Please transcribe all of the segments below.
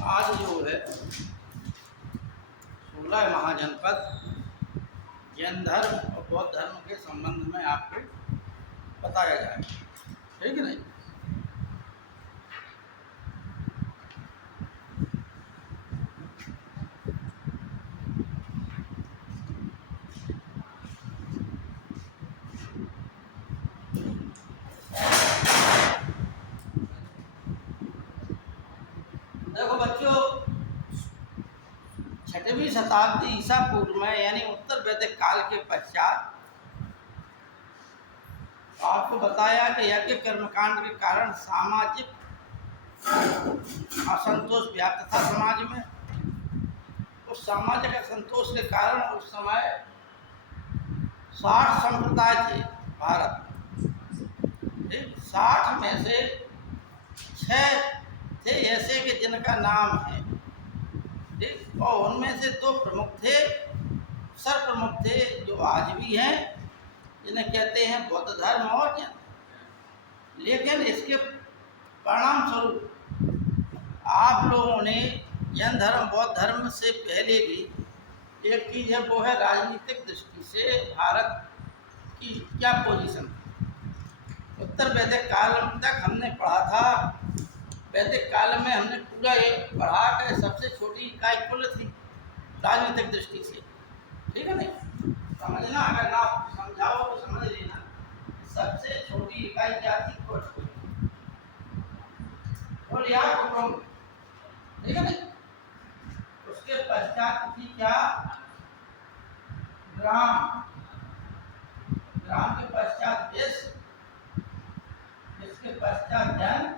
आज जो है 16 महाजनपद जैन धर्म और बौद्ध धर्म के संबंध में आपको बताया जाएगा, ठीक है नहीं। देखो बच्चों, 6वीं शताब्दी ईसा पूर्व में यानी उत्तर वैदिक काल के पश्चात आपको बताया कि यज्ञ कर्मकांड के कारण सामाजिक असंतोष व्याप्त था समाज में। उस सामाजिक असंतोष के कारण उस समय 60 संप्रदाय थे भारत में। 60 में से 6 थे ऐसे कि जिनका नाम है, ठीक, और उनमें से 2 प्रमुख थे, सर प्रमुख थे, जो आज भी हैं, जिन्हें कहते हैं बौद्ध धर्म और जैन। लेकिन इसके परिणाम स्वरूप आप लोगों ने जैन धर्म बौद्ध धर्म से पहले भी एक चीज़ है, वो है राजनीतिक दृष्टि से भारत की क्या पोजीशन थी। उत्तर वैदिक काल तक हमने पढ़ा था, वैदिक काल में हमने पूरा ये पढ़ा कि सबसे छोटी इकाई कुल थी राजनीतिक दृष्टि से, ठीक है नहीं। समझना, अगर ना समझाओ तो समझ लेना, सबसे छोटी इकाई क्या थी, कुल, और या कुटुंब, ठीक है नहीं। उसके पश्चात थी क्या, ग्राम, ग्राम के पश्चात देश, इसके पश्चात जन।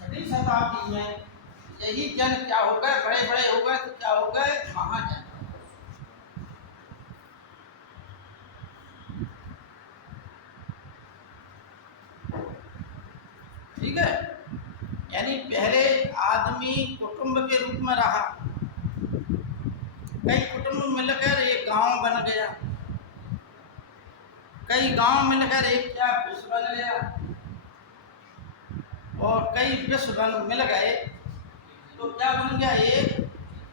6वीं शताब्दी में यही जन क्या हो गए, बड़े बड़े हो गए तो क्या हो गए, महाजन। ठीक है, यानी पहले आदमी कुटुंब के रूप में रहा, कई कुटुंब मिलकर एक गांव बन गया, कई गांव मिलकर एक क्या विश्व बन गया, और कई विश्व मिल गए तो क्या बन गया, एक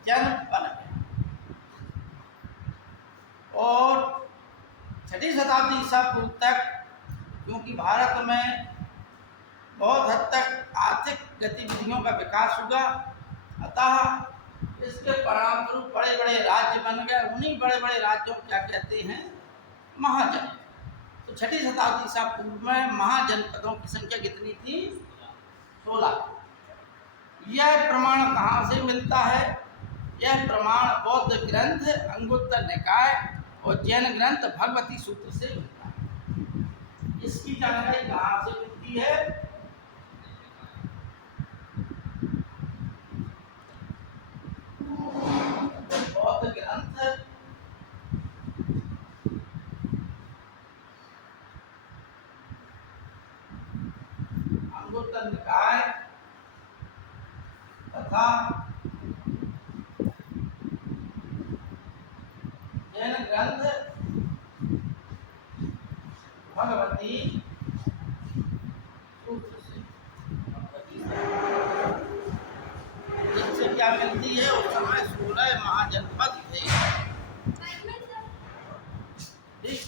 जन बन गया। और 6वीं शताब्दी ईसा पूर्व तक, क्योंकि भारत में बहुत हद तक आर्थिक गतिविधियों का विकास हुआ, अतः इसके परिणाम स्वरूप बड़े बड़े राज्य बन गए। उन्हीं बड़े बड़े राज्यों को क्या कहते हैं, महाजन। तो 6वीं शताब्दी ईसा पूर्व में महाजनपदों की संख्या कितनी थी, 16। यह प्रमाण कहाँ से मिलता है, यह प्रमाण बौद्ध ग्रंथ अंगुत्तर निकाय और जैन ग्रंथ भगवती सूत्र से मिलता है। इसकी जानकारी कहाँ से मिलती है, बौद्ध ग्रंथ अंगुत्तर निकाय तथा जैन ग्रंथ भगवती सूत्र से। इससे क्या मिलती है, उस समय 16 महाजनपद थे, ठीक।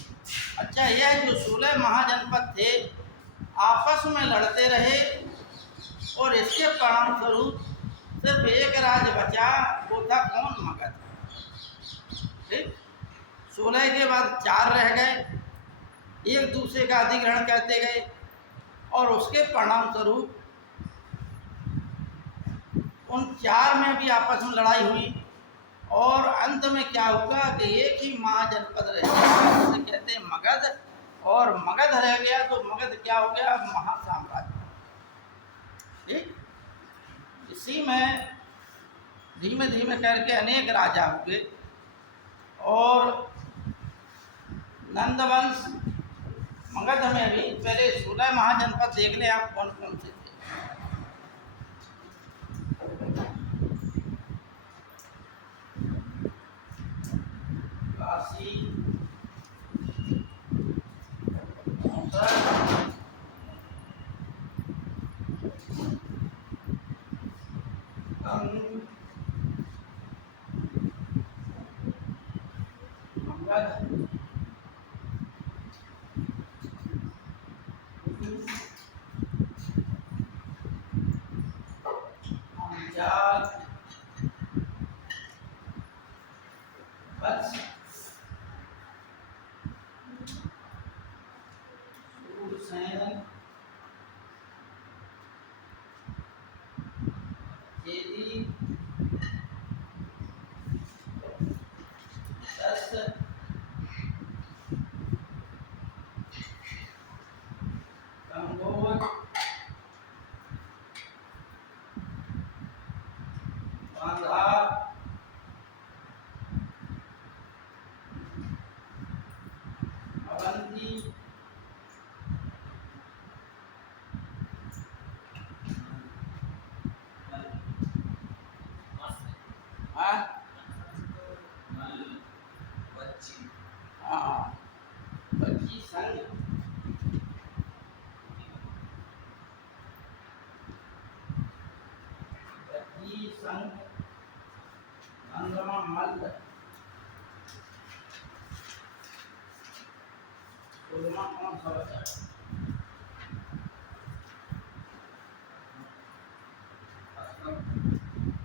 अच्छा, यह जो 16 महाजनपद थे आपस में लड़ते रहे, और इसके परिणाम स्वरूप सिर्फ एक राज्य बचा, वो था कौन, मगध, ठीक। 16 के बाद 4 रह गए, एक दूसरे का अधिग्रहण करते गए, और उसके परिणाम स्वरूप उन 4 में भी आपस में लड़ाई हुई, और अंत में क्या हुआ कि एक ही महाजनपद रह गया, जिसे कहते हैं मगध। और मगध रह गया तो मगध क्या हो गया, महासाम्राज्य, ठीक। इसी में धीमे धीमे करके अनेक राजा हुए और नंदवंश मगध में भी पहले 16 महाजनपद देख लें आप कौन कौन से थे। Kashi,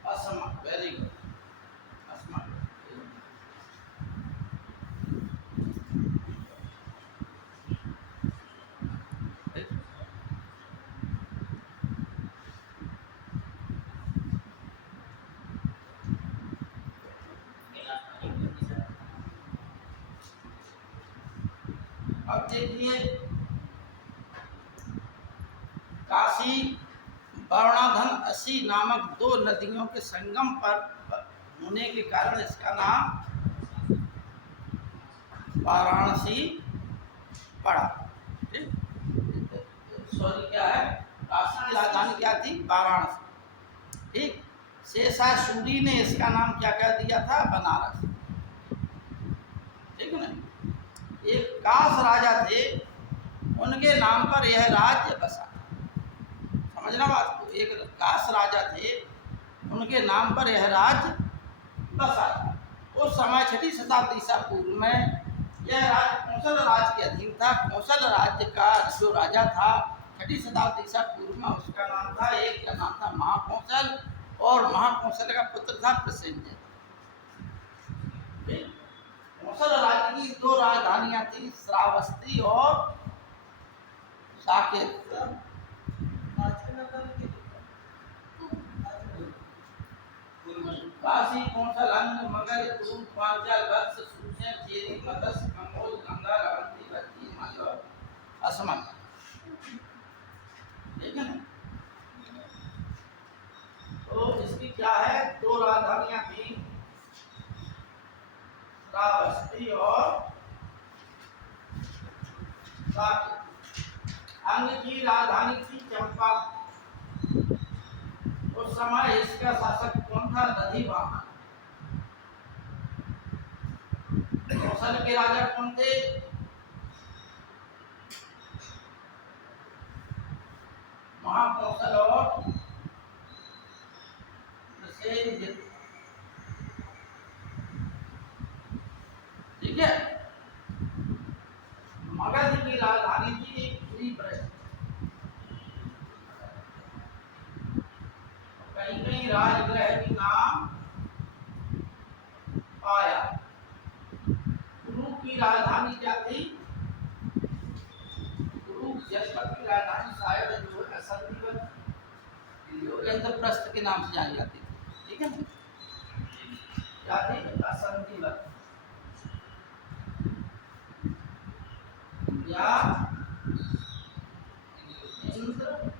Asma, very good, Asma. अब देखिए काशी वर्णाधन असी नामक दो नदियों के संगम पर होने के कारण इसका नाम वाराणसी पड़ा। सॉरी, क्या है, काशी की राजधानी क्या थी? वाराणसी। ठीक, शेषासुरी ने इसका नाम क्या कह दिया था? बनारस। ठीक है ना। एक काश राजा थे, उनके नाम पर यह राज्य बसा। समझना बात को, एक काश राजा थे, उनके नाम पर यह राज्य बसा था। उस समय 6ठी शताब्दी ईसा पूर्व में यह राज्य कौशल राज्य के अधीन था। कौशल राज्य का जो राजा था 6ठी शताब्दी ईसा पूर्व में, उसका नाम था, एक का नाम था महाकौशल और महाकौशल का पुत्र था प्रसेनजित। कौशल राज्य की दो राजधानियां थी, श्रावस्ती और साकेत। काशी, कौशल, अंग, मगध, कुरु, पांचाल, वत्स, सुषेण, चेदी, मत्स्य, कंबोज, गंगा, अवंती, बच्ची, मालवा, असमन। ठीक है ना। तो इसकी क्या है? दो राजधानियां थी, श्रावस्ती और साकेत। अंग की राजधानी थी चंपा। उस समय इसका शासक कौन था? दधिवाहन। कौशल के राजा कौन थे? महाकौशल और प्रसेनजित। ठीक है। मगध की राजधानी थी त्रिपुरा। कहीं कहीं राजगृह भी नाम पाया। कुरु की राजधानी क्या थी? कुरु जनपद की राजधानी शायद जो है संदीपन इंद्रप्रस्थ के नाम से जानी जाती थी। ठीक है, क्या थी? असंदीपन या इंद्रप्रस्थ।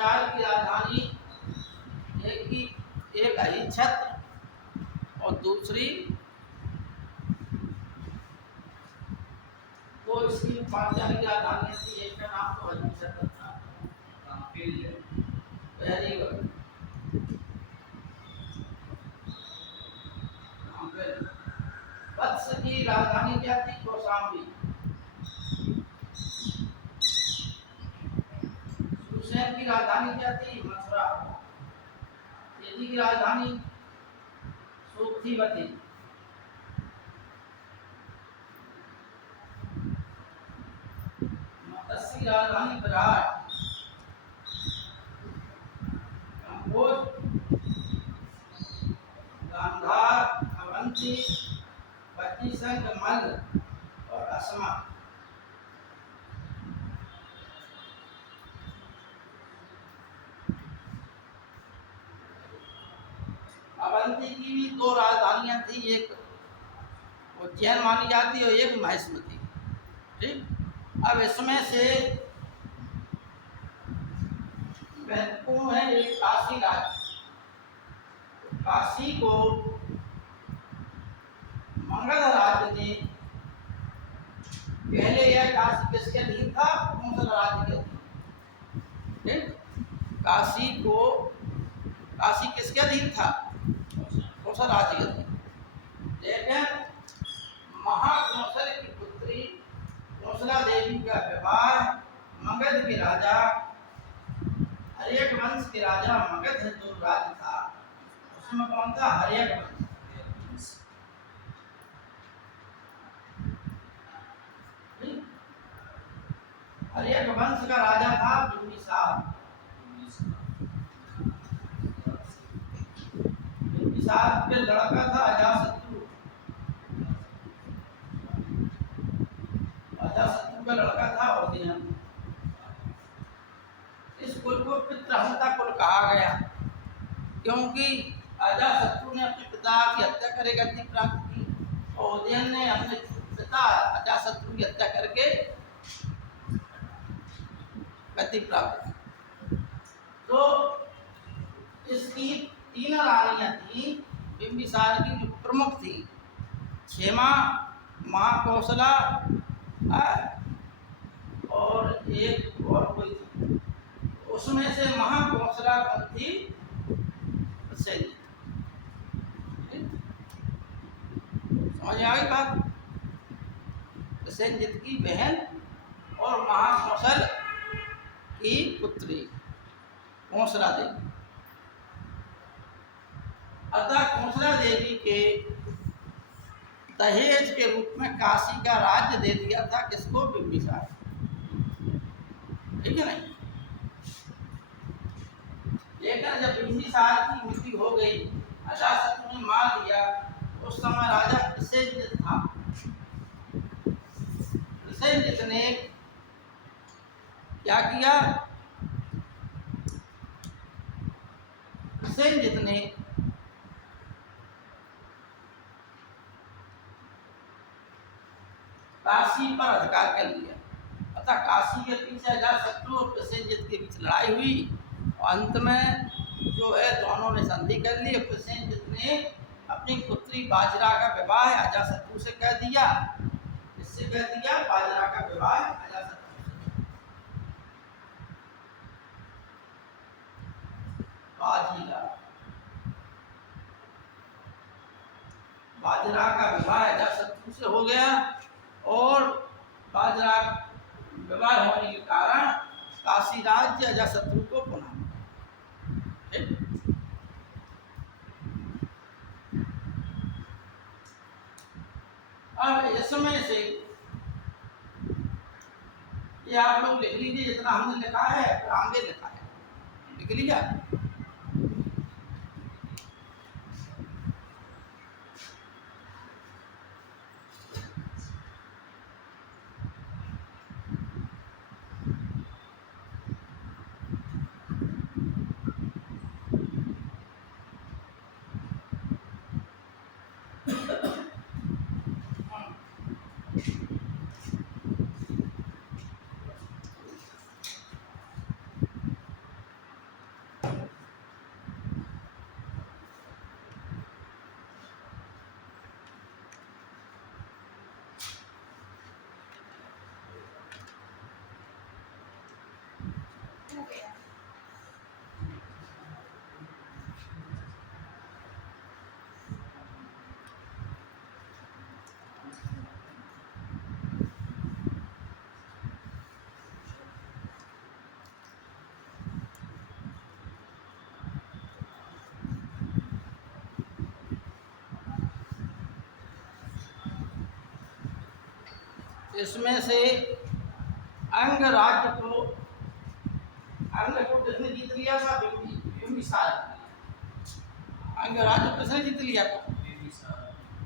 पांचाल की राजधानी एक अहिच्छत्र और दूसरी तो इसकी पांचाल की राजधानी थी, एक का नाम तो अहिच्छत्र था। Very good. वत्स की राजधानी क्या थी? कौशाम्बी। सुसेन की राजधानी क्या थी? मथुरा। यदि की राजधानी सुप्तिवती। मत्स्य की राजधानी विराट। कंबोज, गांधार, अवंती, पट्टिसंग, मल्ल और असमा। अवंती की भी दो राजधानियां थी, एक उज्जैन मानी जाती है और एक महिष्मती। ठीक, अब इसमें से महत्वपूर्ण है एक काशी राज्य। काशी को मंगध राज्य ने, पहले यह काशी किसके अधीन था? मुगल राज्य के अधीन। ठीक, काशी किसके अधीन था? कौशल राज्य के अधीन। लेकिन महाकौशल की पुत्री कौशला देवी का विवाह मगध के राजा, हर्यक वंश के राजा, मगध जो राज्य था उसमें कौन था? हर्यक वंश। हर्यक वंश का राजा था बिंबिसार। बिंबिसार के लड़का था अजातशत्रु। अजातशत्रु का लड़का था उदयन। इस कुल को पितृहंता कुल कहा गया, क्योंकि अजातशत्रु ने अपने पिता की हत्या करके गद्दी प्राप्त की और उदयन ने अपने पिता अजातशत्रु की हत्या करके गद्दी प्राप्त की। तो इसकी तीन रानियां थी बिंबिसार की, जो प्रमुख थी, क्षेमा, महाकौशला और एक और कोई थी। उसमें से महाकौशला कौन थी? सेन। समझ आ गई बात? सेनजित की बहन और महाकौशल की पुत्री कौशला देवी। अतः कौशला देवी के दहेज के रूप में काशी का राज्य दे दिया था किसको? बिंबिसार। ठीक है नहीं? लेकिन जब बिंबिसार की मृत्यु हो गई, अजातशत्रु ने मार दिया, उस समय राजा प्रसेनजित था। प्रसेनजित ने क्या किया? प्रसेनजित ने काशी पर अधिकार कर लिया। अतः काशी के पीछे अजातशत्रु और प्रसेनजित के बीच लड़ाई हुई और अंत में जो है दोनों ने संधि कर ली। प्रसेनजित ने अपनी पुत्री बाजरा का विवाह अजातशत्रु से कर दिया। इससे कर दिया बाजरा का विवाह अजातशत्रु से। बाजरा का विवाह अजातशत्रु से हो गया और बाजरा विवाह होने के कारण काशी राज्य अजातशत्रु को पुनः। अब इसमें से ये आप लोग लिख लीजिए, जितना हमने लिखा है आगे लिखा है, लिख लिया। इसमें से अंग राज्य को, अंग को किसने जीत लिया था? बिंबिसार। अंग राज्य किसने जीत लिया था?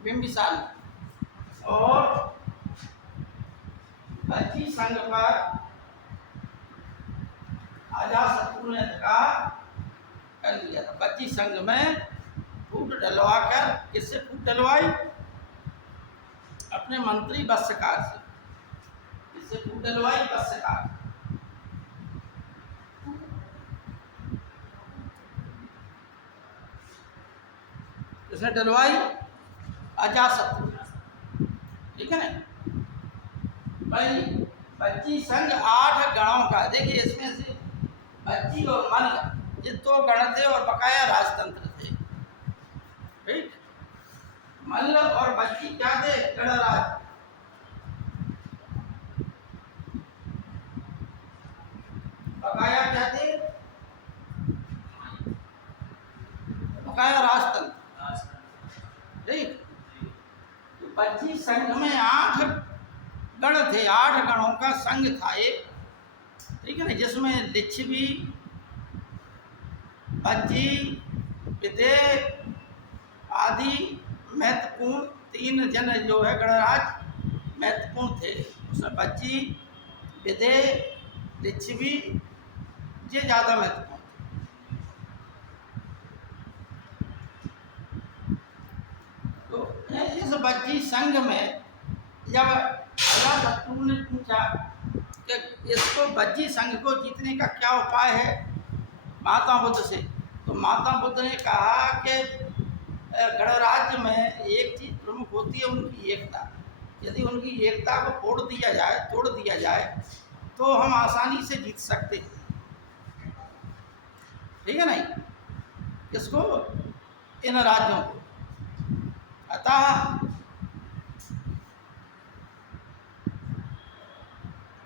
बिंबिसार। और बच्ची संघ पर अजातशत्रु ने अधिकार कर लिया था। बच्ची संघ में फूट डलवा कर, किससे फूट डलवाई? अपने मंत्री वत्सकार से। किससे फूट डलवाई? वत्सकार। किसने डलवाई? अजातशत्रु। ठीक है ना भाई। बच्ची संघ 8 गणों का, देखिए इसमें से बच्ची और मल्ल ये 2 गण थे और बकाया राजतंत्र थे। ठीक, मल्ल और बच्ची क्या थे? गणराज। बकाया क्या थे? बकाया राजतंत्र। ठीक, तो बच्ची संघ में 8 गण थे, 8 गणों का संघ था एक। ठीक है ना, जिसमें लिच्छवी, बच्ची, विदे आदि महत्वपूर्ण 3 जन जो है गणराज महत्वपूर्ण थे। उसमें बच्ची, विदे, लिच्छवी ये ज़्यादा महत्वपूर्ण। तो इस बच्ची संघ में जब अजातशत्रु ने पूछा कि इसको बच्ची संघ को जीतने का क्या उपाय है महात्मा बुद्ध से, तो महात्मा बुद्ध ने कहा कि गणराज्य में एक चीज प्रमुख होती है, उनकी एकता। यदि उनकी एकता को तोड़ दिया जाए तो हम आसानी से जीत सकते हैं। ठीक है नहीं, किसको? इन राज्यों को। अतः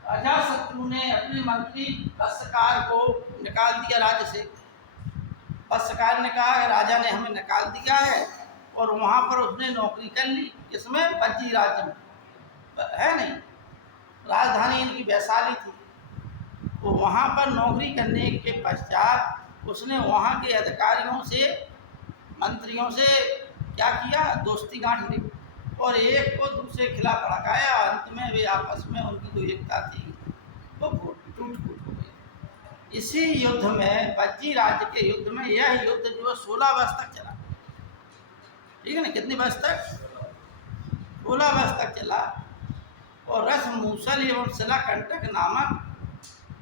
अजातशत्रु ने अपने मंत्री वत्सकार को निकाल दिया राज्य से। वत्सकार ने कहा राजा ने हमें निकाल दिया है, और वहाँ पर उसने नौकरी कर ली। इसमें बज्जी राज्य में है नहीं, राजधानी इनकी वैशाली थी। तो वहाँ पर नौकरी करने के पश्चात उसने वहाँ के अधिकारियों से, मंत्रियों से क्या किया? दोस्ती गांठ ली और एक को दूसरे के खिलाफ भड़काया। अंत में वे आपस में, उनकी जो एकता थी वो टूट फूट हो गई। इसी युद्ध में, बज्जी राज्य के युद्ध में, यह युद्ध जो 16 वर्ष तक चला। ठीक है ना, कितने वर्ष तक? 16 वर्ष तक चला। और रस मूसल एवं शिलाकंटक नामक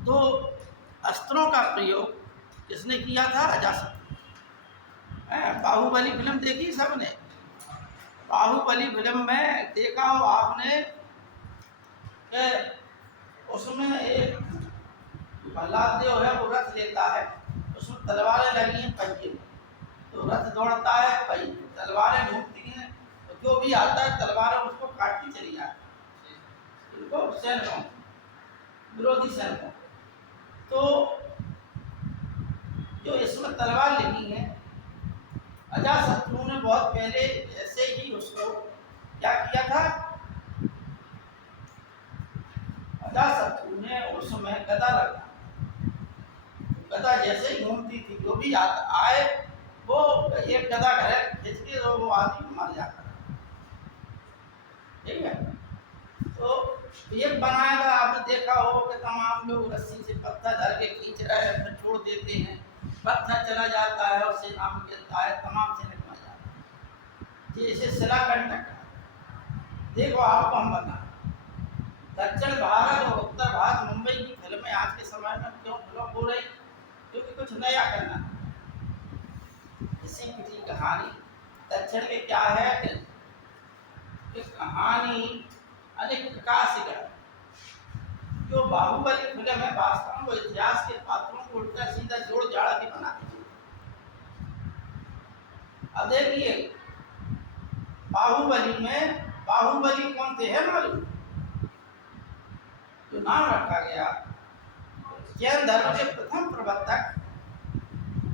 2 अस्त्रों का प्रयोग किसने किया था? अजातशत्रु। बाहुबली फिल्म देखी सबने? बाहुबली फिल्म में देखा हो आपने कि उसमें एक प्रहलाद जो है वो रथ लेता है, उसमें तलवारें लगी हैं पहिए में, तो रथ दौड़ता है, पहिए तलवारें ढूंढती हैं, तो जो भी आता है तलवारें उसको काटती चली जाती हैं, इनको सैनिकों, विरोधी सैनिकों। तो जो इसमें तलवार लगी है, अजातशत्रु ने बहुत पहले ऐसे ही उसको क्या किया था? अजातशत्रु ने उस समय गदा रखा। गदा जैसे ही घूमती थी, जो भी आए वो एक गदा घर खींच के वो आदमी मर जाता। ठीक है, तो एक बनाया था, आपने देखा हो कि तमाम लोग रस्सी से पत्थर धर के खींच रहे हैं, फिर छोड़ देते हैं, पत्थर चला जाता है, उससे नाम गिरता है, तमाम से निकल जाता है। जैसे शिलाकंटक देखो आपको हम बता, दक्षिण भारत और उत्तर भारत, मुंबई की फिल्में आज के समय में क्यों फ्लॉप हो रही? क्योंकि कुछ नया करना। इसी की कहानी दक्षिण में क्या है कि कहानी अनेक प्रकार से गढ़। जो बाहुबली फिल्म है, वास्तव में वो इतिहास के पात्रों को उल्टा सीधा जोड़ जाड़ के बनाती है। अब देखिए बाहुबली में, बाहुबली कौन थे है मालूम? जो नाम रखा गया, जैन धर्म के प्रथम प्रवर्तक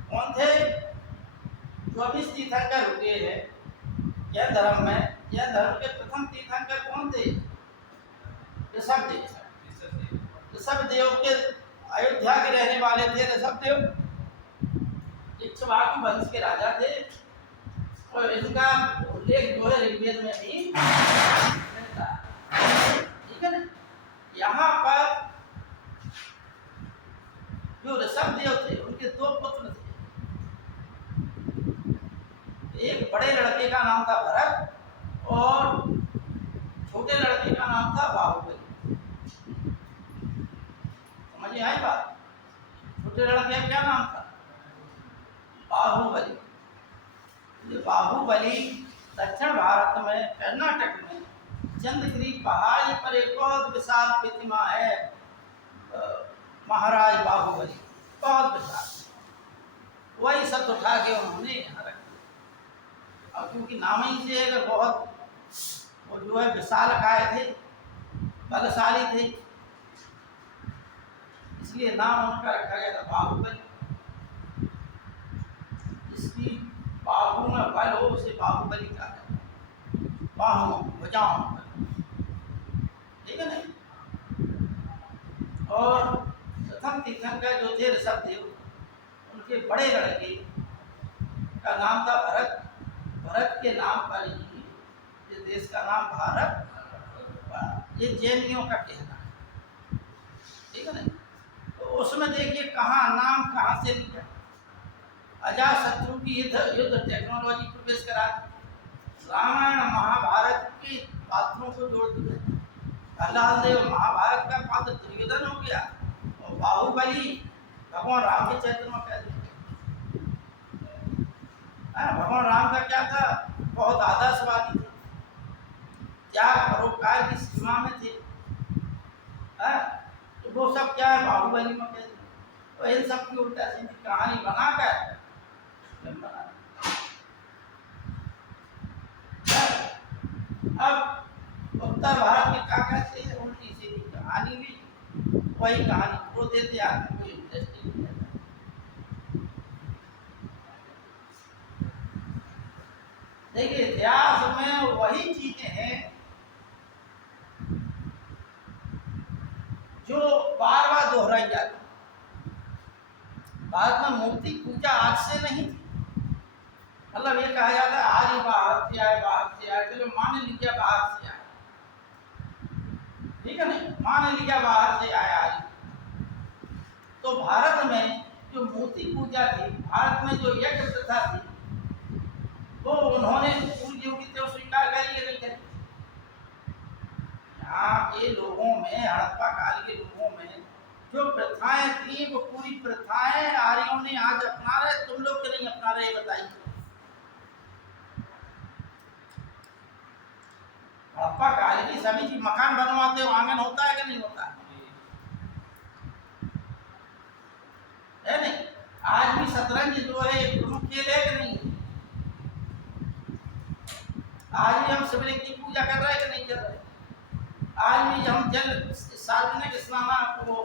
कौन थे? जो अभी तीर्थंकर हुए हैं जैन धर्म में, जैन धर्म के प्रथम तीर्थंकर कौन थे? ऋषभदेव। ऋषभदेव के अयोध्या के रहने वाले थे ऋषभदेव, इक्ष्वाकु वंश के राजा थे। और इनका उल्लेख जो है ऋग्वेद में भी मिलता है, ठीक है ना। यहाँ पर जो ऋषभदेव थे उनके दो पुत्र थे। एक बड़े लड़के का नाम था भरत और छोटे लड़के का नाम था बाहुबली। समझ आई बात? छोटे लड़के का क्या नाम था? बाहुबली। बाहुबली दक्षिण भारत में कर्नाटक में चंद्रगिरी पहाड़ी पर एक बहुत विशाल प्रतिमा है, महाराज बाहुबली, बहुत विशाल। वही सब उठा के उन्होंने यहाँ रख दिया। और क्योंकि नाम ही से अगर बहुत वो जो है विशाल काय थे, बलशाली थे, इसलिए नाम उनका रखा गया था बाहुबली। इसकी बाहु में बल हो उसे बाहुबली कहा जाता है, बाहों भुजाओं पर, ठीक है ना। और प्रथम तीर्थंकर जो थे ऋषभदेव, उनके बड़े लड़के का नाम था भरत। भरत के नाम पर ही इस देश का नाम भारत, ये जैनियों का कहना है, ठीक है ना। तो उसमें देखिए कहाँ नाम कहाँ से लिया। अजातशत्रु की युद्ध टेक्नोलॉजी प्रवेश करा, रामायण महाभारत के पात्रों को जोड़ दिया। प्रहलाद देव महाभारत का पात्र दुर्योधन हो गया और बाहुबली भगवान राम के चरित्र में कह दिया। भगवान राम का क्या था? बहुत आदर्शवादी थे, त्याग परोपकार की सीमा में थे। तो वो सब क्या है? बाहुबली में कह दिया। तो इन सब की उल्टा सीधी कहानी बनाकर अब उत्तर भारत में क्या कहते हैं? उल्टी सीधी कहानी भी वही कहानी को देते आदमी को इंटरेस्टिंग नहीं रहता। देखिए इतिहास में वही चीजें हैं जो बार बार दोहराई जाती। भारत में मूर्ति पूजा आज से नहीं थी। मतलब ये कहा जाता है आज ही बाहर से आए, बाहर से आए, चलो मान लीजिए बाहर से आए, ठीक है नहीं, मान लीजिए बाहर से आए आज। तो भारत में जो मूर्ति पूजा थी, भारत में जो यज्ञ प्रथा थी, वो उन्होंने पूर्वजों की तो स्वीकार करी या नहीं करी? यहाँ के लोगों में, हड़प्पा काल के लोगों में जो प्रथाएं थी वो पूरी प्रथाएं आर्यों ने आज अपना रहे, तुम लोग क्यों नहीं अपना रहे बताइए? हड़प्पा काल की सभी चीज, मकान बनवाते हो आंगन होता है कि नहीं होता है नहीं? आज भी शतरंज जो है एक प्रमुख खेल है कि नहीं? आज भी हम शिवलिंग की पूजा कर रहे हैं कि नहीं कर रहे? आज भी हम जल सार्वजनिक स्नान को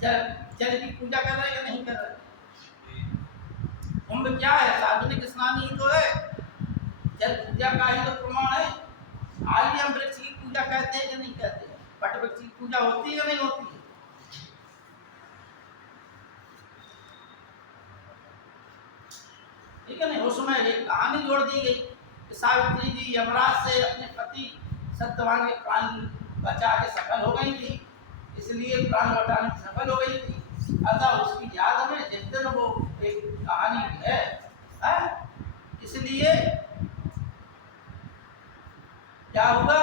जल की पूजा कर रहे हैं या नहीं कर रहे? कुंभ क्या है? सार्वजनिक स्नान ही तो है, जल पूजा का ही तो प्रमाण है। आज भी हम वृक्ष की पूजा कहते हैं कि नहीं कहते? वट वृक्ष की पूजा होती है या नहीं होती है? ठीक है नहीं? उसमें एक कहानी जोड़ दी गई कि सावित्री जी यमराज से अपने पति सत्यवान के प्राण बचा के सफल हो गई थी, इसलिए प्राण लौटाने में सफल हो गई थी। अतः उसकी याद में जिस दिन वो एक कहानी है, इसलिए क्या हुआ?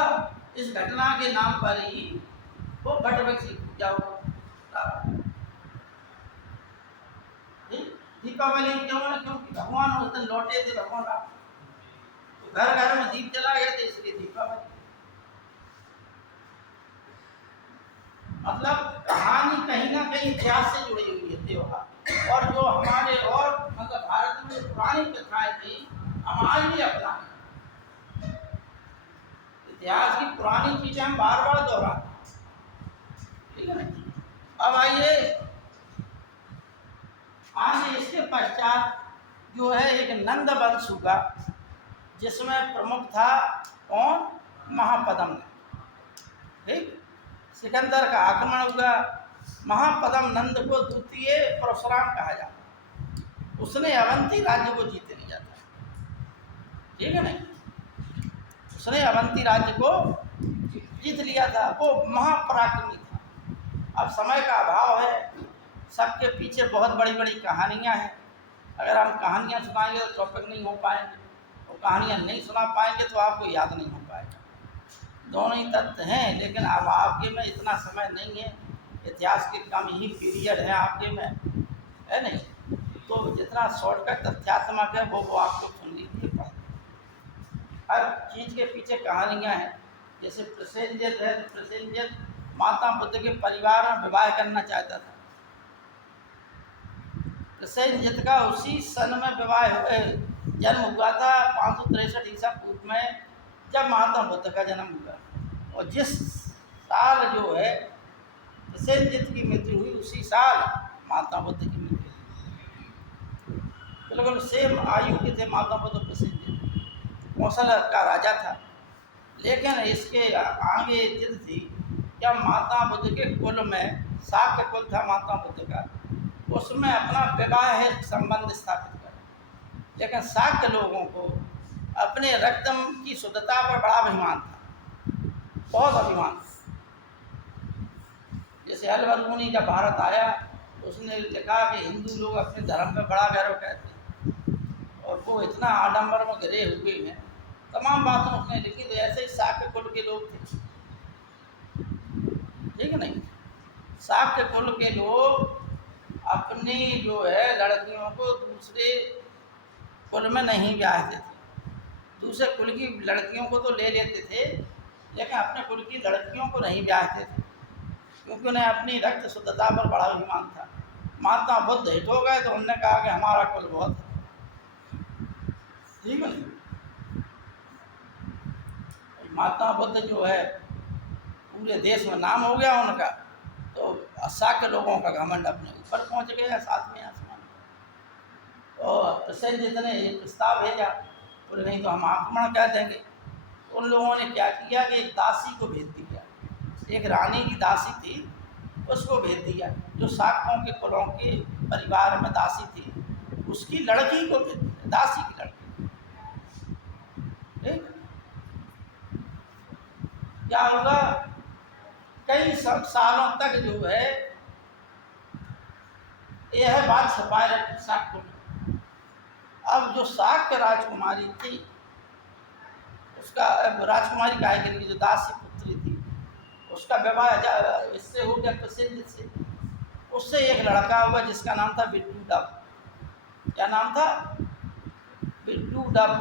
इस घटना के नाम पर ही वो वट वृक्ष की पूजा हुआ। दीपावली क्यों है? क्योंकि भगवान उस दिन लौटे थे, भगवान राम, तो घर घर में दीप जला गए थे, इसलिए दीपावली। मतलब कहानी कहीं ना कहीं इतिहास से जुड़ी हुई है त्योहार। और जो हमारे और मतलब भारत में जो पुरानी प्रथाएं थी, हम आज भी अपनाएं। इतिहास की पुरानी चीजें हम बार बार दोहराते, ठीक है ना। अब आइए आगे इसके पश्चात जो है एक नंद वंश हुआ, जिसमें प्रमुख था कौन? महापद्म। ठीक, सिकंदर का आक्रमण हुआ। महापद्म नंद को द्वितीय परशुराम कहा जाता, उसने अवंती राज्य को जीत लिया था, ठीक है नहीं, उसने अवंती राज्य को जीत लिया था, वो महापराक्रमी था। अब समय का अभाव है, सबके पीछे बहुत बड़ी बड़ी कहानियां हैं, अगर हम कहानियां सुनाएंगे तो टॉपिक नहीं हो पाएंगे, और कहानियां नहीं सुना पाएंगे तो आपको याद नहीं हो पाएगा। दोनों ही तथ्य हैं, लेकिन अब आपके में इतना समय नहीं है, इतिहास के कम ही पीरियड है आपके में, है नहीं, तो जितना शॉर्टकट तथ्यात्मक है वो आपको सुन लीजिए। हर चीज़ के पीछे कहानियां हैं। जैसे प्रसेनजित है, प्रसेनजित माता बुद्ध के परिवार में विवाह करना चाहता था। प्रसेनजित का उसी सन में विवाह जन्म हुआ था 563 ईसा पूर्व में, जब महात्मा बुद्ध का जन्म हुआ, और जिस साल जो है प्रसेनजित की मृत्यु हुई उसी साल महात्मा बुद्ध की मृत्यु हुई। बिल्कुल सेम आयु के थे महात्मा बुद्ध प्रसेनजित, कौशल का राजा था। लेकिन इसके आगे जिद थी, जब महात्मा बुद्ध के कुल में, शाक्य कुल था महात्मा बुद्ध का, उसमें अपना वैवाहिक संबंध स्थापित करें। लेकिन शाक्य लोगों को अपने रक्तम की शुद्धता पर बड़ा अभिमान था, बहुत अभिमान। जैसे अलबरूनी जब भारत आया, उसने लिखा कि हिंदू लोग अपने धर्म पर बड़ा गर्व करते हैं, और वो इतना आडंबर में घिरे हुए हैं, तमाम बातें उसने लिखी। तो ऐसे ही शाक्य कुल के लोग थे, ठीक है नहीं, शाक्य कुल के लोग अपनी जो है लड़कियों को दूसरे कुल में नहीं ब्याहते थे। दूसरे कुल की लड़कियों को तो ले लेते थे, लेकिन अपने कुल की लड़कियों को नहीं ब्याहते थे, क्योंकि उन्हें अपनी रक्त शुद्धता पर बड़ा अभिमान था। महात्मा बुद्ध हिट हो गए तो उन्होंने कहा कि हमारा कुल बहुत है, ठीक है। महात्मा बुद्ध जो है पूरे देश में नाम हो गया उनका, तो शाक्य लोगों का घमंड अपने ऊपर पहुंच गया, सातवें आसमान। और प्रसेनजित ने ये प्रस्ताव भेजा, बोले नहीं तो हम आक्रमण कर देंगे। उन लोगों ने क्या किया कि एक दासी को भेज दिया, एक रानी की दासी थी, उसको भेज दिया, जो शाक्यों के कुलों के परिवार में दासी थी, उसकी लड़की को भेज दिया, दासी की लड़की। ठीक, क्या होगा, कई सालों तक जो है यह बात छुपाए रखी शाक्य में। अब जो शाक्य राजकुमारी थी, उसका राजकुमारी कहा के लिए जो दासी पुत्री थी, उसका विवाह इससे हो गया प्रसेनजित से। उससे एक लड़का हुआ जिसका नाम था विड्डूडब। क्या नाम था? विड्डूडब।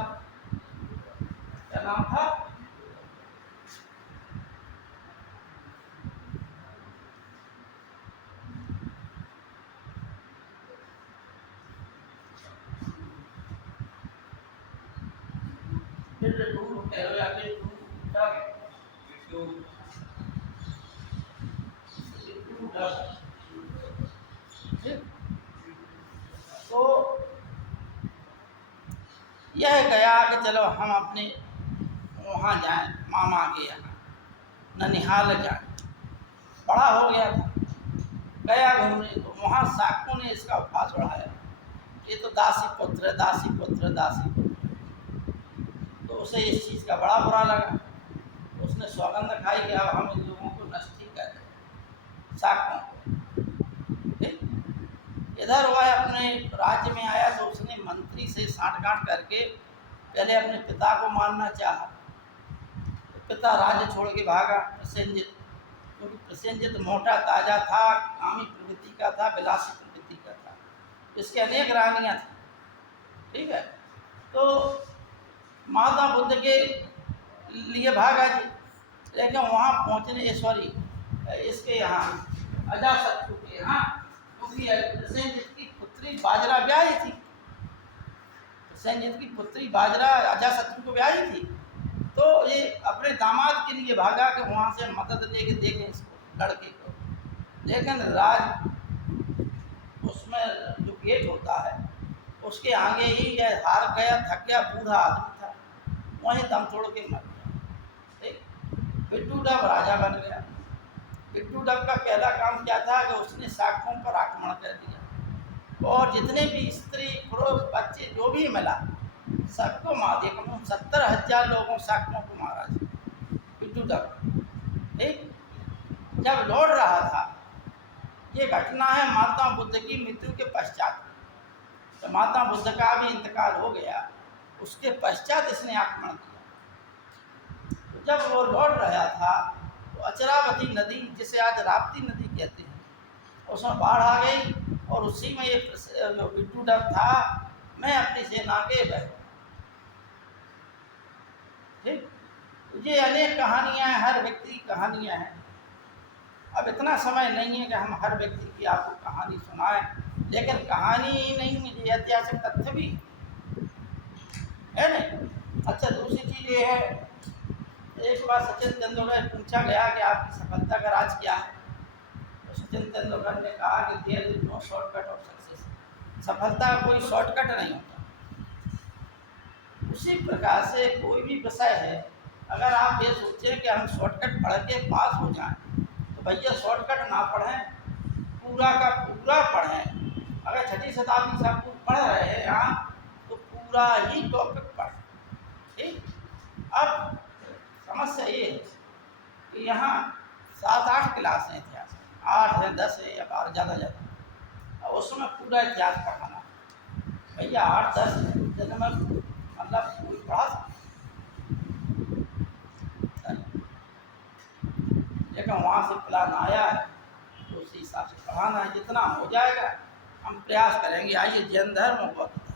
क्या नाम था? तो यह गया कि चलो हम अपने वहाँ जाएं, मामा के यहाँ ननिहाल जाएं। बड़ा हो गया था, गया घूमने, तो वहाँ शाक्यों ने इसका उपहास बढ़ाया, ये तो दासी पुत्र है, दासी पुत्र, दासी पुत्र। तो उसे इस चीज़ का बड़ा बुरा लगा, उसने सौगंध खाई कि अब हम इन लोगों को नष्ट ही कर दें, शाक्यों को। इधर वह अपने राज्य में आया तो उसने मंत्री से साठगांठ करके पहले अपने पिता को मारना चाहा, तो पिता राज्य छोड़ के भागा प्रसेनजित, क्योंकि प्रसेनजित मोटा ताजा था, कामी प्रवृत्ति का था, विलासी प्रवृत्ति का था, इसके अनेक रानियाँ थी, ठीक है। तो महात्मा बुद्ध के लिए भागा जी, लेकिन वहाँ पहुँचने इसके यहाँ अजातशत्रु के यहाँ, क्योंकि प्रसेनजित की पुत्री बाजरा ब्याही थी, प्रसेनजित की पुत्री बाजरा अजातशत्रु को ब्याही थी। तो ये अपने दामाद के लिए भागा कि वहाँ से मदद लेके देखें इसको, लड़के को। लेकिन उसमें जो गेट होता है उसके आगे ही यह हार गया, थक गया, बूढ़ा आदमी था, वहीं दम तोड़ के मर गया। विड्डूडब राजा बन गया। विष्णुदेव का पहला काम क्या था कि उसने शाक्यों पर आक्रमण कर दिया और जितने भी स्त्री पुरुष बच्चे जो भी मिला सबको मार दिया। कम 70,000 लोगों शाक्यों को मारा विष्णुदेव। ठीक, जब लौट रहा था, ये घटना है माता बुद्ध की मृत्यु के पश्चात। तो माता बुद्ध का भी इंतकाल हो गया, उसके पश्चात इसने आक्रमण किया। तो जब वो लौट रहा था तो अचरावती नदी, जिसे आज राप्ती नदी कहते हैं, उसमें बाढ़ आ गई और उसी में ये जो विष्णुदेव था, मैं अपनी सेना के बह। ठीक, ये अनेक कहानियां हैं, हर व्यक्ति की कहानियां हैं। अब इतना समय नहीं है कि हम हर व्यक्ति की आपको कहानी सुनाएं, लेकिन कहानी ही नहीं, ये ऐतिहासिक तथ्य भी है नहीं। अच्छा, दूसरी चीज़ ये है, एक बार सचिन तेंदुलकर पूछा गया कि आपकी सफलता का राज क्या है, तो सचिन तेंदुलकर ने कहा कि there is no shortcut of success. सफलता का कोई शॉर्टकट नहीं होता। उसी प्रकार से कोई भी विषय है, अगर आप ये सोचें कि हम शॉर्टकट पढ़ के पास हो जाएं, तो भैया शॉर्टकट ना पढ़ें, पूरा का पूरा पढ़ें। अगर 6वीं शताब्दी से आप पढ़ रहे हैं यहाँ, तो पूरा ही टॉपिक पढ़ें। ठीक, अब समस्या ये है कि यहाँ 7-8 क्लास हैं इतिहास, 8 है, 10 है या 12 ज़्यादा, और उसमें पूरा इतिहास पढ़ाना भैया 8-10 दिन में मतलब कोई पढ़ा सकता, लेकिन वहाँ से प्लान आया है तो उसी हिसाब से पढ़ाना है। जितना हो जाएगा हम प्रयास करेंगे। आइए, जैन धर्म और बौद्ध धर्म।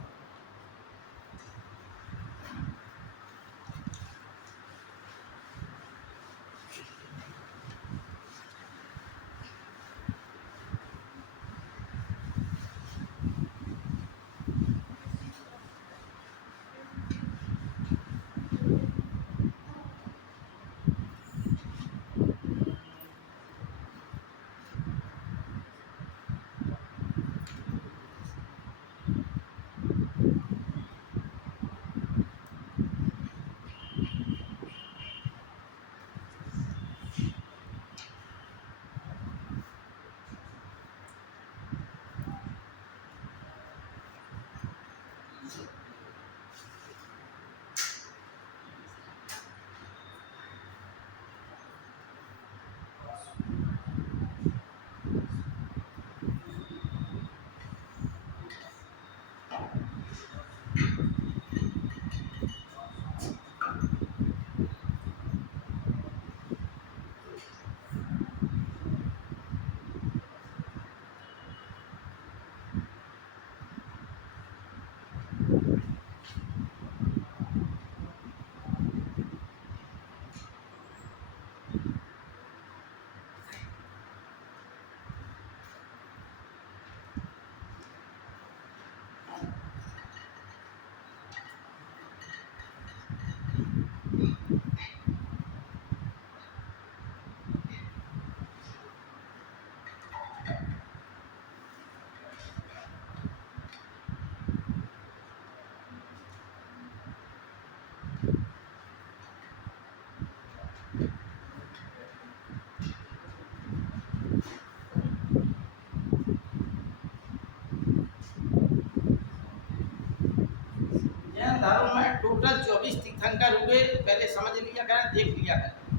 धर्म में टोटल 24 तीर्थंकर हुए। पहले समझ लिया करें, देख लिया करें।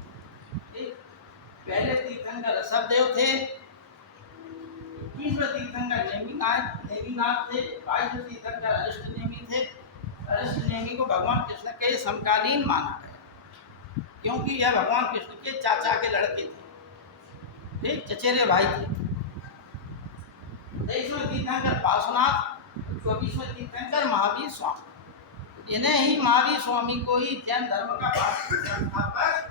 ठीक, पहले तीर्थंकर ऋषभदेव थे, 21वें तीर्थंकर नेमिनाथ थे, 22वें तीर्थंकर अरिष्टनेमि थे। अरिष्टनेमि को भगवान कृष्ण के समकालीन माना गया, क्योंकि यह भगवान कृष्ण के चाचा के लड़के थे। ठीक, चचेरे भाई थे। 23वें तीर्थंकर पार्श्वनाथ, 24वें तीर्थंकर महावीर स्वामी। इन्हें ही महावीर स्वामी को ही जैन धर्म का संस्थापक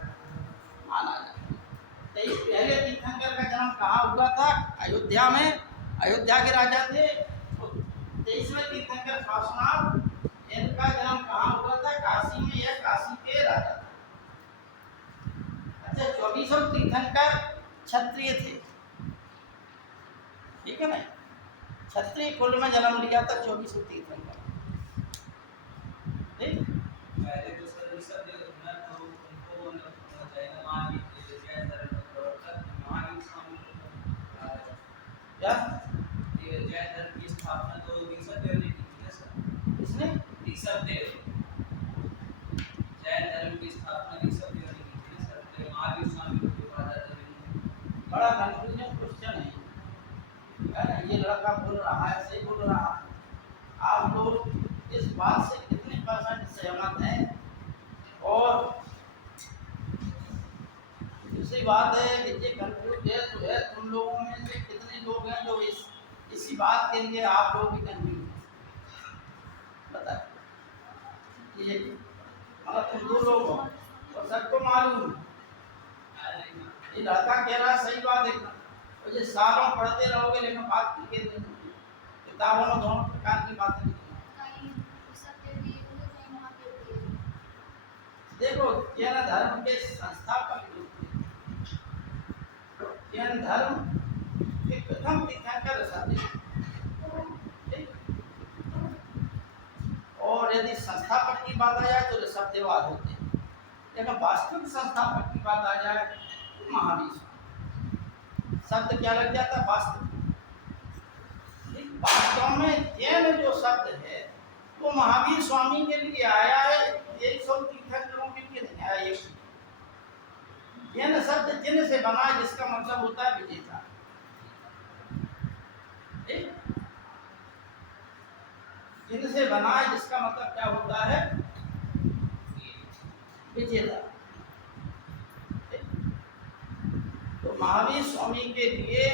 माना जाता है। तो पहले तीर्थंकर का जन्म कहाँ हुआ था? अयोध्या में। अयोध्या के राजा थे। 23वें तीर्थंकर पार्श्वनाथ, इनका जन्म कहाँ हुआ था? काशी में। यह काशी के राजा थे। अच्छा, 24वें तीर्थंकर क्षत्रिय थे। ठीक है ना, क्षत्रिय कुल में जन्म लिया था 24वें तीर्थंकर। क्या ये जैन धर्म की स्थापना तो ऋषभदेव ने की थी ना सर? किसने? ऋषभदेव, जैन धर्म की स्थापना ऋषभदेव ने की थी ना सर? तो महावीर स्वामी को जो कहा जाता है बड़ा कंफ्यूजन क्वेश्चन है ना? ये लड़का बोल रहा है, सही बोल रहा है। आप लोग इस बात से कितने % सहमत हैं? और दूसरी बात है कि ये कंफ्यूज है तो है, तुम लोगों में से कितने लोग हैं जो इसी बात के लिए आप लोग भी कंफ्यूज हैं? बताए ये, मतलब तुम 2 लोग हो और सबको मालूम है। ये लड़का कह रहा है, सही बात है। और ये सालों पढ़ते रहोगे लेकिन बात क्लियर नहीं होगी। किताबों में दोनों प्रकार की बातें लिखी हैं। देखो, जैन धर्म के संस्थापक जो थे, जैन धर्म के प्रथम तीर्थंकर ऋषभदेव, और यदि संस्थापक की बात आ जाए तो ऋषभदेव आदि होते हैं, लेकिन वास्तविक संस्थापक की बात आ जाए तो महावीर स्वामी। शब्द क्या लग जाता है? वास्तविक। वास्तव में जैन जो शब्द है वो महावीर स्वामी के लिए आया है, 100 तीर्थंकरों के लिए नहीं आया। ये जैन शब्द जिन से बना, जिसका मतलब होता है विजेता। जिन से बना है जिसका मतलब क्या होता है? विजेता। तो महावीर स्वामी के लिए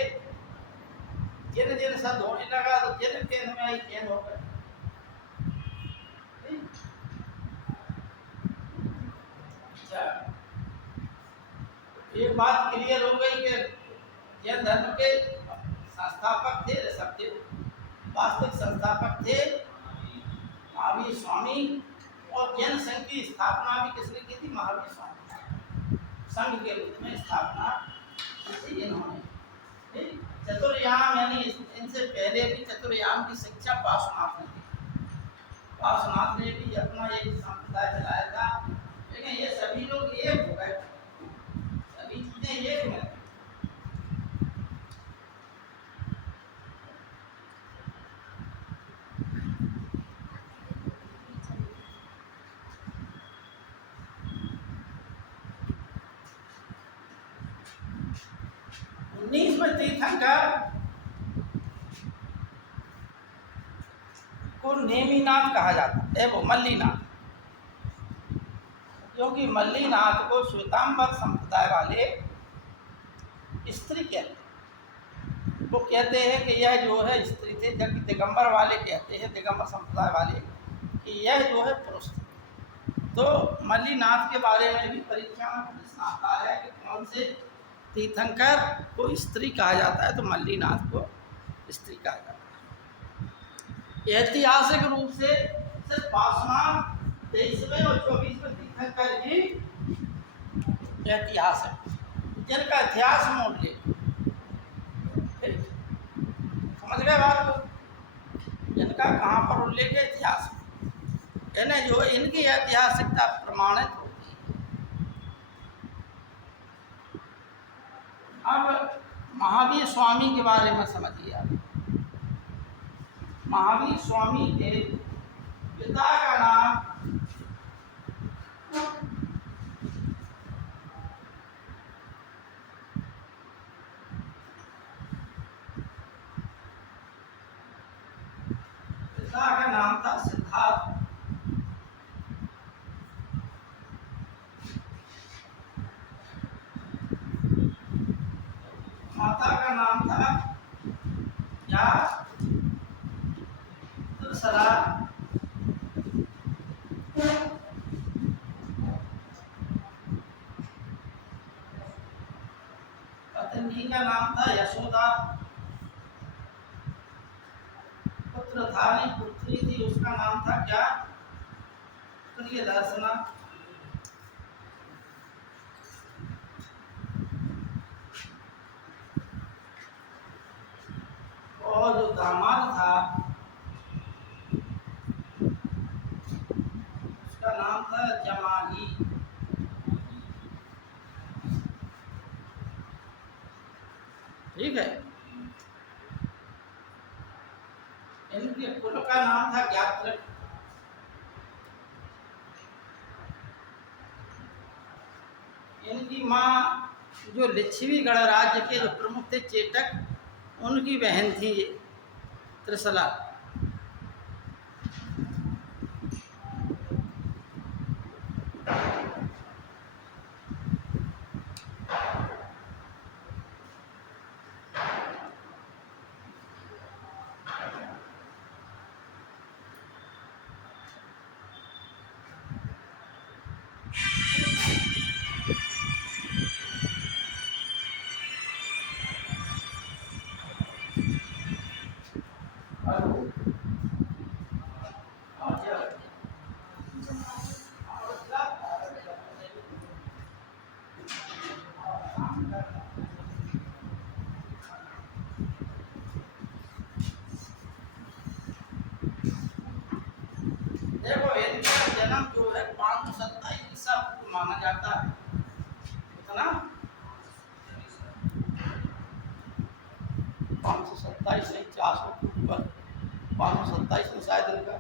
जिन जिन शब्द होने लगा तो जिन के में आई जैन हो गए। अच्छा, एक बात क्लियर हो गई कि जैन धर्म के संस्थापक थे ऋषभदेव, वास्तविक संस्थापक थे महावीर स्वामी, और जैन संघ की स्थापना भी किसने की थी? महावीर स्वामी। संघ के रूप में स्थापना इसी इन्होंने। चतुर्याम यानी इनसे पहले भी चतुर्याम की शिक्षा पार्श्वनाथ ने दी। पार्श्वनाथ ने भी अपना एक संप्रदाय चलाया था, लेकिन ये सभी लोग एक हो गए, सभी चीजें एक में। में तीर्थंकर को नेमीनाथ कहा जाता है, वो मल्लीनाथ, क्योंकि मल्लीनाथ को श्वेतांबर संप्रदाय वाले स्त्री कहते हैं। वो कहते हैं कि यह जो है स्त्री थे, जबकि दिगंबर वाले कहते हैं, दिगंबर संप्रदाय वाले, कि यह जो है पुरुष थे। तो मल्लीनाथ के बारे में भी परीक्षा में प्रश्न आता है कि कौन से तीर्थंकर को स्त्री कहा जाता है, तो मल्लीनाथ को स्त्री कहा जाता है। ऐतिहासिक रूप से सिर्फ पार्श्वनाथ 23वें और 24वें तीर्थंकर ही इतिहास है, जिनका इतिहास में उल्लेख। समझ गए बात को? इनका कहाँ पर उल्लेख है? इतिहास में। इन्हें जो है इनकी ऐतिहासिकता प्रमाणित होती है। अब महावीर स्वामी के बारे में समझिए। महावीर स्वामी के पिता का नाम था सिद्धार्थ। माता का नाम था क्या? दूसरा पत्नी का नाम था यशोदा। पुत्र था नहीं, पुत्री थी, उसका नाम था क्या? प्रियदर्शना। और जो दामाद था उसका नाम था जमाली। ठीक है। इनके कुल का नाम था ज्ञात्र। इनकी माँ जो लिच्छवी गणराज्य के जो प्रमुख थे चेटक, उनकी बहन थी ये त्रिशला। देखो इनका जन्म जो है 527 ईसा पूर्व माना जाता है। कितना? 527 नहीं, 400 ऊपर 527 में शायद इनका,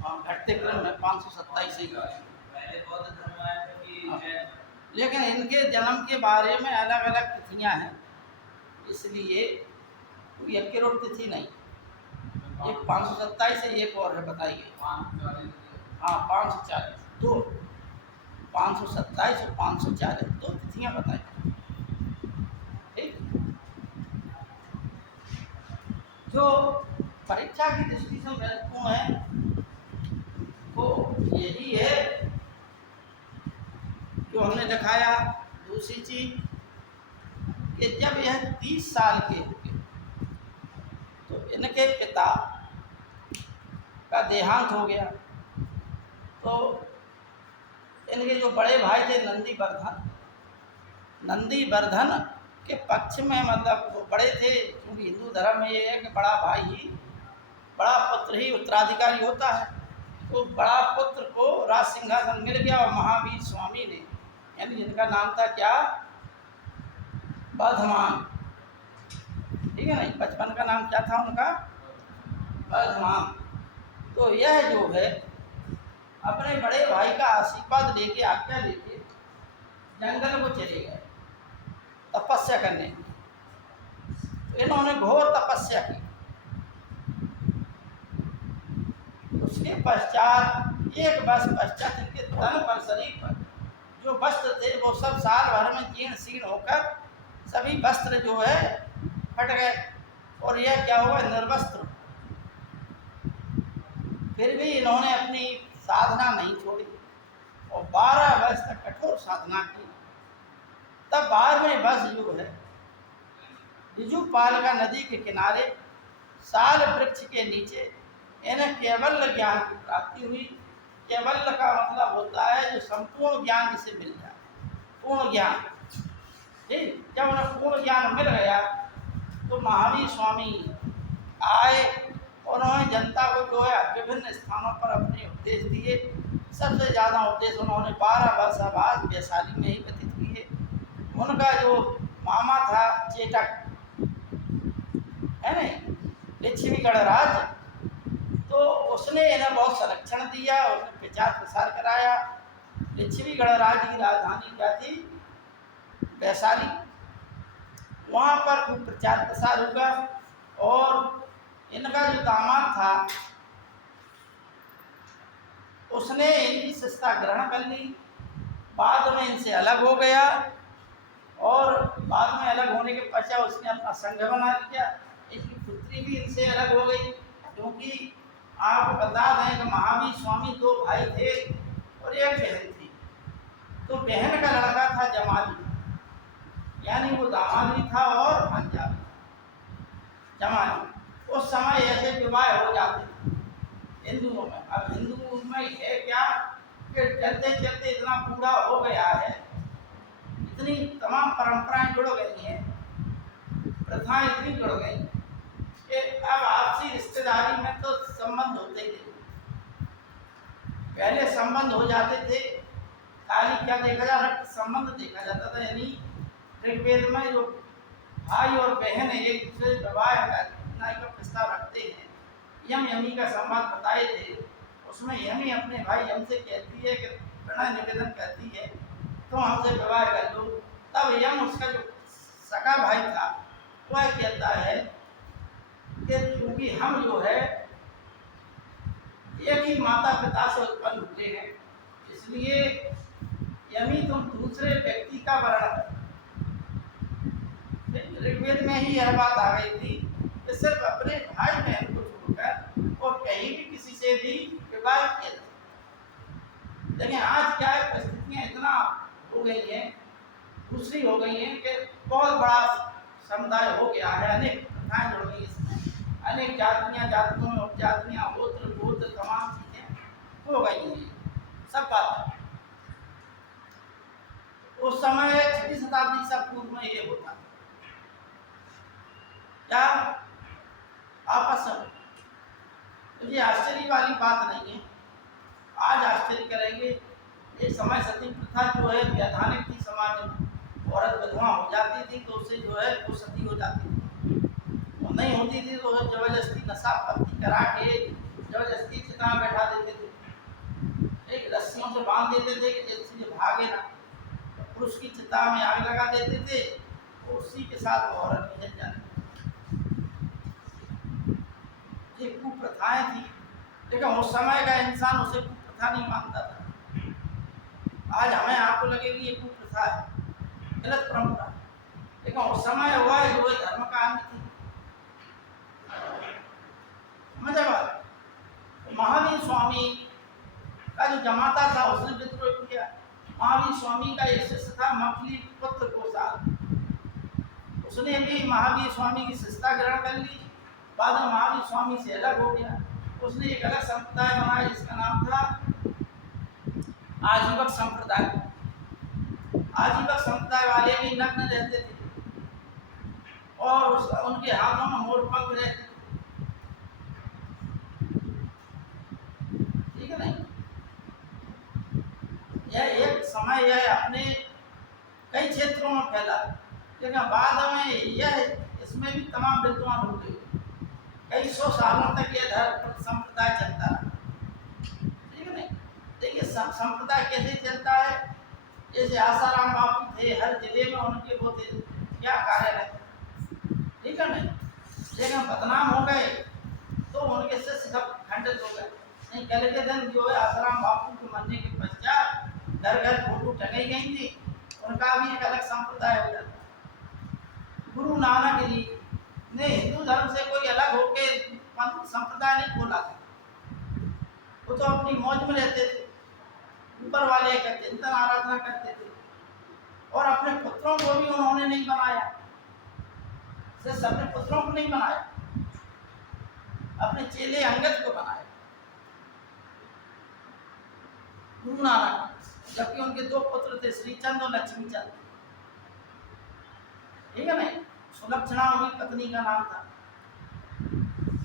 हाँ घटते क्रम में 527 ही का। पहले बौद्ध धर्म आया था कि जैन? लेकिन इनके जन्म के बारे में अलग अलग तिथियां हैं, इसलिए कोई एक्यूरेट तिथि नहीं। एक 527 से एक और है, बताइए। 540 हाँ 540, दो 527 और 540 दो तिथियां बताइए। ठीक, जो परीक्षा की दृष्टि से महत्वपूर्ण है वो यही है जो हमने दिखाया। दूसरी चीज कि जब यह 30 साल के हो गए तो इनके पिता का देहांत हो गया। तो इनके जो बड़े भाई थे नंदीवर्धन के पक्ष में, मतलब वो बड़े थे, क्योंकि हिंदू धर्म में ये है कि बड़ा भाई ही, बड़ा पुत्र ही उत्तराधिकारी होता है। तो बड़ा पुत्र को राज सिंहासन मिल गया और महावीर स्वामी ने, यानी जिनका नाम था क्या, वर्धमान, ठीक है ना, बचपन का नाम क्या था उनका, वर्धमान। तो यह जो है अपने बड़े भाई का आशीर्वाद लेके, आज्ञा लेके जंगल को चले गए तपस्या करने। तो इन्होंने घोर तपस्या की। उसके पश्चात एक वर्ष पश्चात इनके तन पर, शरीर पर जो वस्त्र थे वो सब साल भर में जीर्ण शीर्ण होकर सभी वस्त्र जो है फट गए, और यह क्या हुआ, निर्वस्त्र। फिर भी इन्होंने अपनी साधना नहीं छोड़ी और 12 वर्ष तक कठोर साधना की। तब बाद में बस जो है ऋजुपालका नदी के किनारे साल वृक्ष के नीचे इन्हें केवल ज्ञान की प्राप्ति हुई। केवल का मतलब होता है जो संपूर्ण ज्ञान जिसे मिल जाए, पूर्ण ज्ञान। ठीक, जब उन्हें पूर्ण ज्ञान मिल गया तो महावीर स्वामी आए, उन्होंने जनता को जो है विभिन्न स्थानों पर अपने उपदेश दिए। सबसे ज़्यादा उपदेश उन्होंने 12 वर्ष बाद वैशाली में ही व्यतीत किए। उनका जो मामा था चेटक, है नहीं, लिच्छवी गणराज्य, तो उसने इन्हें बहुत संरक्षण दिया, उसने प्रचार प्रसार कराया। लिच्छवी गणराज्य की राजधानी क्या थी, वैशाली। वहाँ पर खूब प्रचार प्रसार हुआ और इनका जो दामाद था उसने इनकी शिष्टता ग्रहण कर ली। बाद में इनसे अलग हो गया और बाद में अलग होने के पश्चात उसने अपना संघ बना लिया। इसकी पुत्री भी इनसे अलग हो गई, क्योंकि आपको बता दें कि महावीर स्वामी 2 भाई थे और एक बहन थी। तो बहन का लड़का था जमाली, यानी वो दामाद भी था और भांजा भी, जमाली। उस समय ऐसे विवाह हो जाते हिंदुओं में। अब हिंदू में है क्या कि चलते चलते इतना बूढ़ा हो गया है, इतनी तमाम परंपराएं जुड़ गई हैं, प्रथाएं इतनी जुड़ गई कि अब आपसी रिश्तेदारी में तो संबंध होते ही नहीं। पहले संबंध हो जाते थे, खाली क्या देखा जा, रक्त संबंध देखा जाता था, यानी ऋग्वेद में जो भाई और बहन है एक दूसरे से विवाह करते, कठिनाई का प्रस्ताव रखते हैं, यम यमी का संवाद बताए थे, उसमें यमी अपने भाई यम से कहती है कि प्रणय निवेदन करती है तुम हमसे विवाह कर लो। तब यम उसका जो सगा भाई था वह कहता है कि क्योंकि हम जो है एक ही माता पिता से उत्पन्न हुए हैं, इसलिए यमी तुम दूसरे व्यक्ति का वर्ण। ऋग्वेद में ही यह बात आ गई थी कि सिर्फ अपने भाई बहन को छोड़कर और कहीं भी किसी से भी विवाह किया जा सकता। लेकिन आज क्या है, परिस्थितियाँ इतना हो गई हैं, दूसरी हो गई हैं कि बहुत बड़ा समुदाय हो गया है, अनेक प्रथाएं जुड़ गई इसमें, अनेक जातियाँ, जातियों में उपजातियाँ, गोत्र गोत्र तमाम चीज़ें हो गई हैं, सब बात। उस समय 6वीं शताब्दी से पूर्व में ये होता क्या आपस में, तो ये आश्चर्य वाली बात नहीं है। आज आश्चर्य करेंगे, एक समय सती प्रथा जो है वैधानिक थी, समाज में औरत विधवा हो जाती थी तो उससे जो है वो सती हो जाती थी, और नहीं होती थी तो जबरदस्ती नशा पत्ती करा के जबरदस्ती चिता में बैठा देते थे, एक रस्सियों से बांध देते थे कि जैसे भागे ना, पुरुष की चिता में आग लगा देते थे और उसी के साथ वो औरत निकल जाती। ये कुप्रथाएं थी, लेकिन उस समय का इंसान उसे कुप्रथा नहीं मानता था। आज हमें आपको लगेगी ये कुप्रथा है, गलत परंपरा, लेकिन उस समय हुआ है जो धर्म का अंग थी। मजा बात, महावीर स्वामी का जो जमाता था उसने विद्रोह किया। महावीर स्वामी का एक शिष्य था मखली पुत्र गोसाल, उसने भी महावीर स्वामी की शिष्यता ग्रहण कर ली, बाद में महावीर स्वामी से अलग हो गया। उसने एक अलग संप्रदाय बनाया जिसका नाम था आजीवक संप्रदाय। आजीवक संप्रदाय वाले भी नग्न रहते थे और उनके हाथों में मोरपंख रहते थे, ठीक है नहीं। यह एक समय यह अपने कई क्षेत्रों में फैला, लेकिन बाद में यह इसमें भी तमाम विद्वान हो गए। कई सौ सालों तक यह धर्म संप्रदाय चलता रहा, ठीक है नहीं। देखिए संप्रदाय कैसे चलता है, जैसे आसाराम बापू थे, हर जिले में उनके वो थे क्या कार्यालय, ठीक है नहीं। लेकिन बदनाम हो गए तो उनके शिष्य सब खंडित हो गए। नहीं, कल के दिन जो है आसाराम बापू के मरने के पश्चात घर घर फोटो टंगाई गई थी, उनका भी एक अलग संप्रदाय हो जाता। गुरु नानक जी ने हिंदू धर्म से कोई अलग होके संप्रदाय नहीं खोला था, वो तो अपनी मौज में रहते थे, ऊपर वाले का चिंतन आराधना करते थे, और अपने पुत्रों को भी उन्होंने नहीं बनाया, सिर्फ अपने पुत्रों को नहीं बनाया, अपने चेले अंगद को बनाया गुरु नानक, जबकि उनके दो पुत्र थे, श्रीचंद और लक्ष्मीचंद, ठीक है नहीं। सुलक्षणा उनकी पत्नी का नाम था,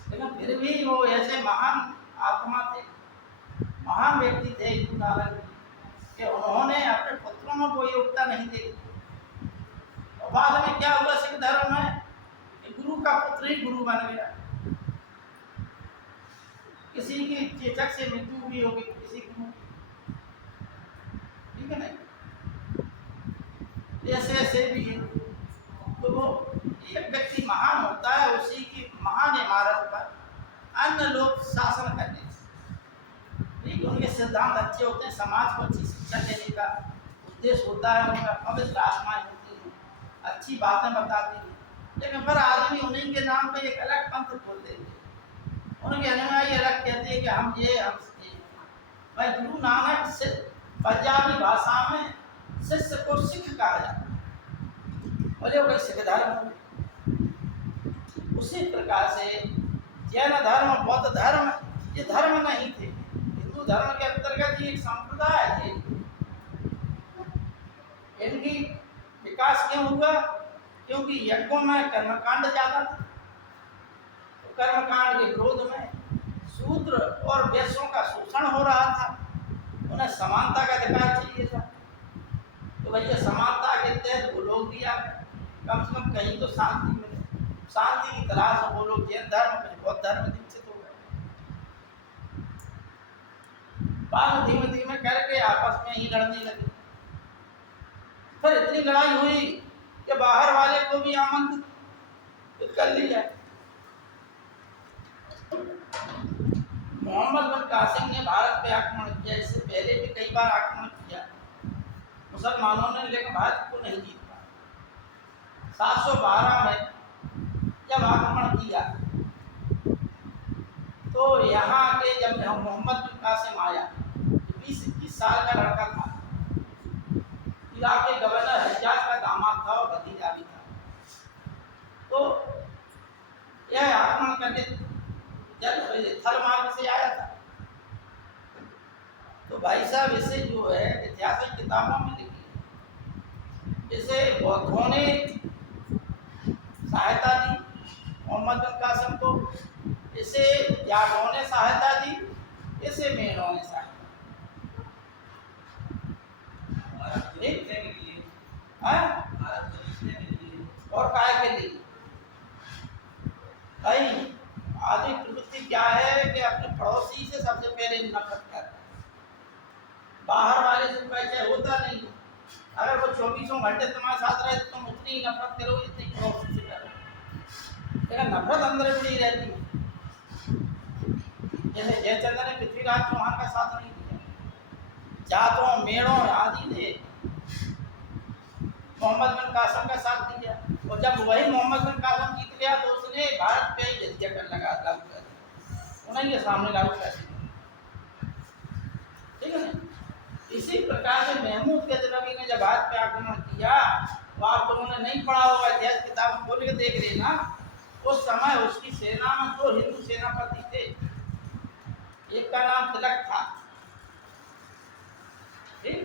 लेकिन फिर भी वो ऐसे महान आत्मा थे, महान व्यक्ति थे गुरु नानक जी, कि उन्होंने अपने पुत्रों में कोई योग्यता नहीं देखी। और बाद में क्या हुआ सिख धर्म में कि गुरु का पुत्र ही गुरु बन गया। किसी की चेचक से मृत्यु भी होगी, किसी की, ठीक है नहीं। ऐसे ऐसे भी है, तो वो एक व्यक्ति महान होता है उसी की महान इमारत पर अन्य लोग शासन करने से, ठीक, उनके सिद्धांत अच्छे होते हैं, समाज को अच्छी शिक्षा देने का उद्देश्य होता है, उनका पवित्र आत्माएं होती हैं, अच्छी बातें बताती हैं। लेकिन फिर आदमी उन्हीं के नाम पे एक अलग पंथ खोल देते हैं, उनके अनुयायी अलग कहते हैं कि हम ये हम भाई। गुरु नानक से पंजाबी भाषा में शिष्य को सिख कहा जाता है, बोले वो सिख धर्म। उसी प्रकार से जैन धर्म, बौद्ध धर्म ये धर्म नहीं थे, हिंदू धर्म के अंतर्गत ये एक संप्रदाय थे। इनकी विकास क्यों हुआ? क्योंकि यज्ञों में कर्मकांड ज्यादा था, तो कर्मकांड के विरोध में शूद्र और वैश्यों का शोषण हो रहा था, उन्हें समानता का अधिकार चाहिए था। तो भैया समानता के तहत वो लोग दिया, कम से कम कहीं तो शांति मिले, शांति की तलाश में वो लोग जैन धर्म में बौद्ध धर्म में दीक्षित हो गए। बाद में धीमे धीमे करके आपस में ही लड़ने लगे। फिर इतनी लड़ाई हुई कि बाहर वाले को भी आमंत्रित कर लिया। मोहम्मद बिन कासिम ने भारत पे आक्रमण किया। इससे पहले भी कई बार आक्रमण किया मुसलमानों ने, लेकिन भारत को नहीं जीत पाया। 712 में जब आक्रमण किया तो यहाँ के जब मोहम्मद बिन कासिम आया, 20-21 साल का लड़का था, इलाके गवर्नर हज्जाज का दामाद था और भतीजा भी था। तो यह आक्रमण करने जब थल मार्ग से आया था, तो भाई साहब इसे जो है ऐतिहासिक किताबों में लिखी है, इसे बौद्धों ने सहायता दी मोहम्मद बिन कासिम को, इसे यादवों ने सहायता दी, इसे मेनों ने सहायता और काय के लिए। भाई आदमी प्रवृत्ति क्या है कि अपने पड़ोसी से सबसे पहले नफरत करता है, बाहर वाले से पैसे होता नहीं। अगर वो 24 घंटे तुम्हारे साथ रहे तो तुम उतनी नफरत करो जितनी पड़ोसी से करो, लेकिन नफरत अंदर जुड़ी रहती है। जैसे जयचंद्र ने पृथ्वीराज चौहान का साथ नहीं दिया, जातों मेड़ों आदि ने मोहम्मद बिन कासिम का साथ दिया, और जब वही मोहम्मद बिन कासिम जीत गया तो उसने भारत पे ही जजिया कर लगा लागू कर दिया, उन्हें ये सामने लागू कर दिया। ठीक है ना। इसी प्रकार से महमूद गजनवी ने जब भारत पे आक्रमण किया, तो आप लोगों ने नहीं पढ़ा होगा, इतिहास किताब खोल के देख लेना, उस समय उसकी सेना में 2 हिंदू सेनापति थे, एक का नाम तिलक था। ठीक,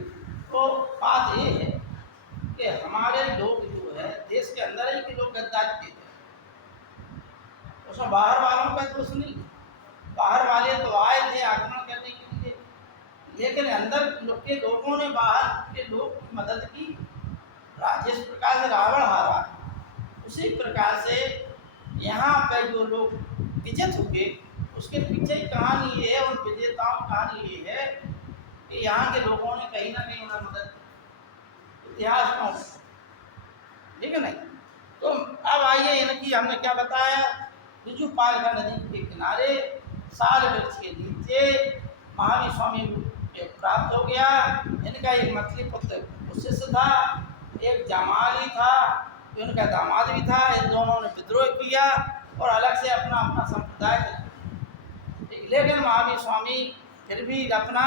तो बात ये है कि हमारे लोग जो है देश के अंदर ही के लोग गद्दारी के थे, उसमें बाहर वालों का दोष नहीं। बाहर वाले तो आए थे आक्रमण करने के लिए, लेकिन अंदर के लोगों ने बाहर के लोग की मदद की। जिस प्रकार से रावण हारा, उसी प्रकार से यहाँ पर जो लोग विजित हुए, उसके पीछे की कहानी ये है, उन विजेताओं की कहानी ये है कि यहाँ के लोगों ने कहीं ना कहीं उन्हें मदद की, इतिहास में। ठीक है नहीं। तो अब आइए इनकी हमने क्या बताया, बिजूपाल का नदी के किनारे साल वृक्ष के नीचे महावीर स्वामी प्राप्त हो गया। इनका एक मतली पुत्र उशिष्ट था, एक जमाली था जो इनका दामाद भी था। इन दोनों ने विद्रोह किया और अलग से अपना अपना संप्रदाय चलाया। लेकिन महावीर स्वामी फिर भी अपना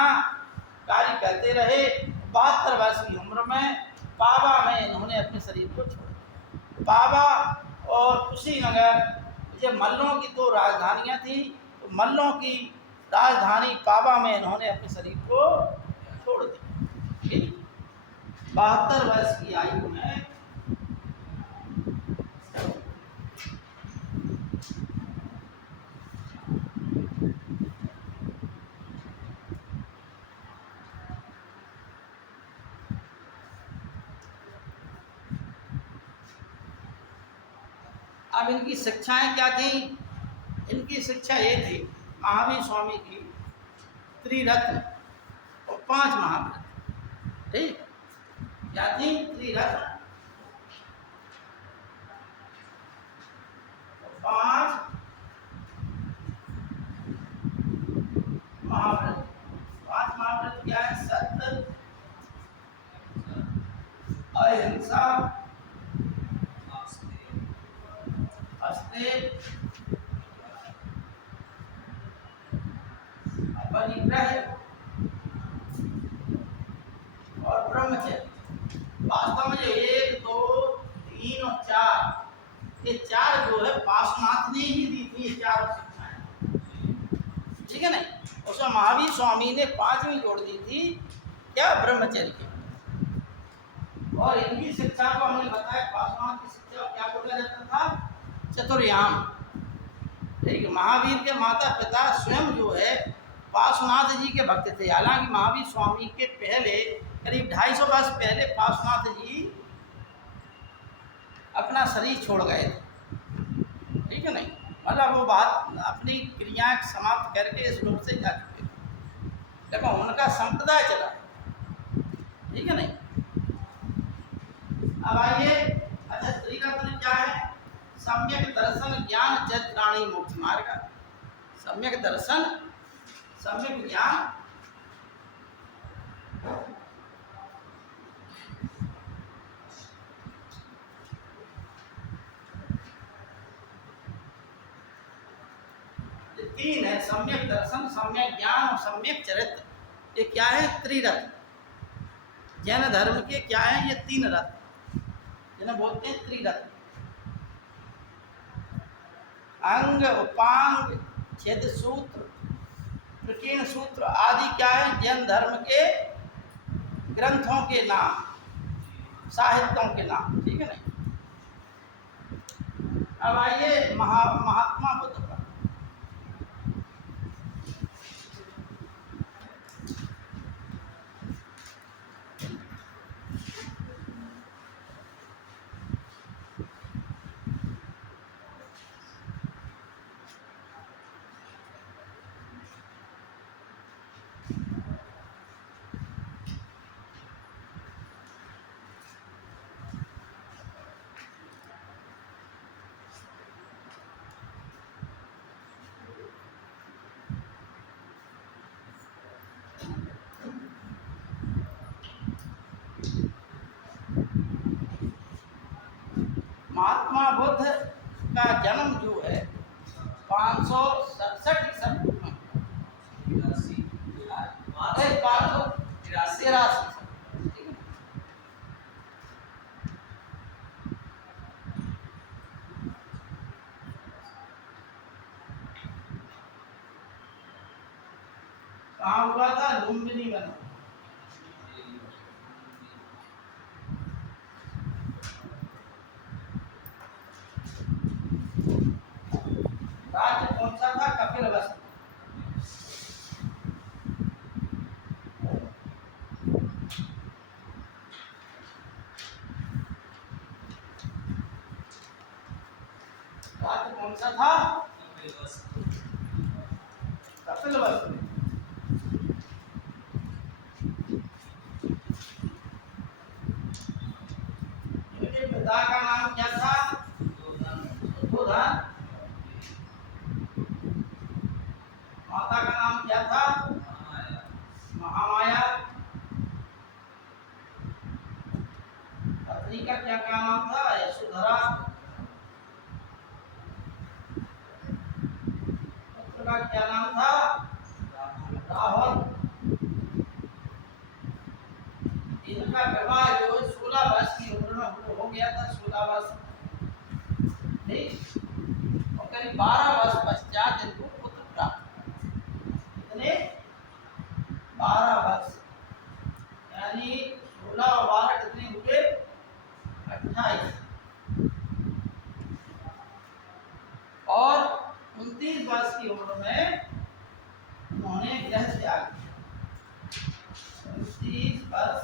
कार्य करते रहे। 72 वर्ष की उम्र में पावा में इन्होंने अपने शरीर को छोड़ दिया। पावा और कुशीनगर, ये मल्लों की 2 राजधानियाँ थी, तो मल्लों की राजधानी पावा में इन्होंने अपने शरीर को छोड़ दिया। 72 वर्ष की आयु में अब इनकी शिक्षाएं क्या थी? इनकी शिक्षा ये थी, महावीर स्वामी की त्रिरत्न और 5 महाव्रत। ठीक, क्या थी? त्रिरत्न और 5 महाव्रत। 5 महाव्रत क्या है? सत्य, अहिंसा, परिग्रह और ब्रह्मचर्य। वास्तव में जो 1, 2, 3 और 4, ये 4 जो है पार्श्वनाथ ने ही दी थी, ये 4 शिक्षाएं। ठीक है ना। उसमें महावीर स्वामी ने 5वीं जोड़ दी थी, क्या? ब्रह्मचर्य। और इनकी शिक्षा को हमने बताया, पार्श्वनाथ की शिक्षा क्या बोला जाता था? चतुर्याम। ठीक, महावीर के माता पिता स्वयं जो है पार्श्वनाथ जी के भक्त थे। हालांकि महावीर स्वामी के पहले करीब 250 वर्ष पहले पार्श्वनाथ जी अपना शरीर छोड़ गए थे। ठीक है नहीं, मतलब वो बात अपनी क्रियाएं समाप्त करके इस लोक से जा चुके, देखो उनका संप्रदाय चला, ठीक है नहीं। अब आइए, अच्छा त्रिरत्न क्या है? सम्यक दर्शन ज्ञान चैत्राणी मोक्ष मार्ग। सम्यक दर्शन, सम्यक ज्ञान, ये तीन है, सम्यक दर्शन, सम्यक ज्ञान और सम्यक चरित्र। ये क्या है? त्रिरत्न। जैन धर्म के क्या है? ये तीन रत्न, जिन्हें बोलते हैं त्रिरत्न। अंग, उपांग, छेद सूत्र, प्रकीर्ण सूत्र आदि क्या है? जैन धर्म के ग्रंथों के नाम, साहित्यों के नाम, ठीक है नहीं। अब आइए महात्मा बुद्ध पर। महात्मा बुद्ध का जन्म जो है 567 ईसा पूर्व में, 583 कहाँ हुआ था? लुम्बिनी में। राज्य कौन सा था? कपिलवस्तु। राज्य कौन सा था? कपिलवस्तु। इनके पिता का नाम क्या था? सुद्धोधन। माता का नाम क्या था? महामाया। पत्नी का क्या नाम था? यशोधरा। पुत्र का क्या नाम था? राहुल। इनका विवाह जो 16 वर्ष की उम्र में हो गया था, 16 वर्ष ठीक, और करीब 12 वर्ष पश्चात इनको पुत्र प्राप्त। कितने? 12 वर्ष, यानी 16 और 12 कितने हुए? 28। और 29 वर्ष की उम्र में उन्होंने गृह त्याग किया। 29 वर्ष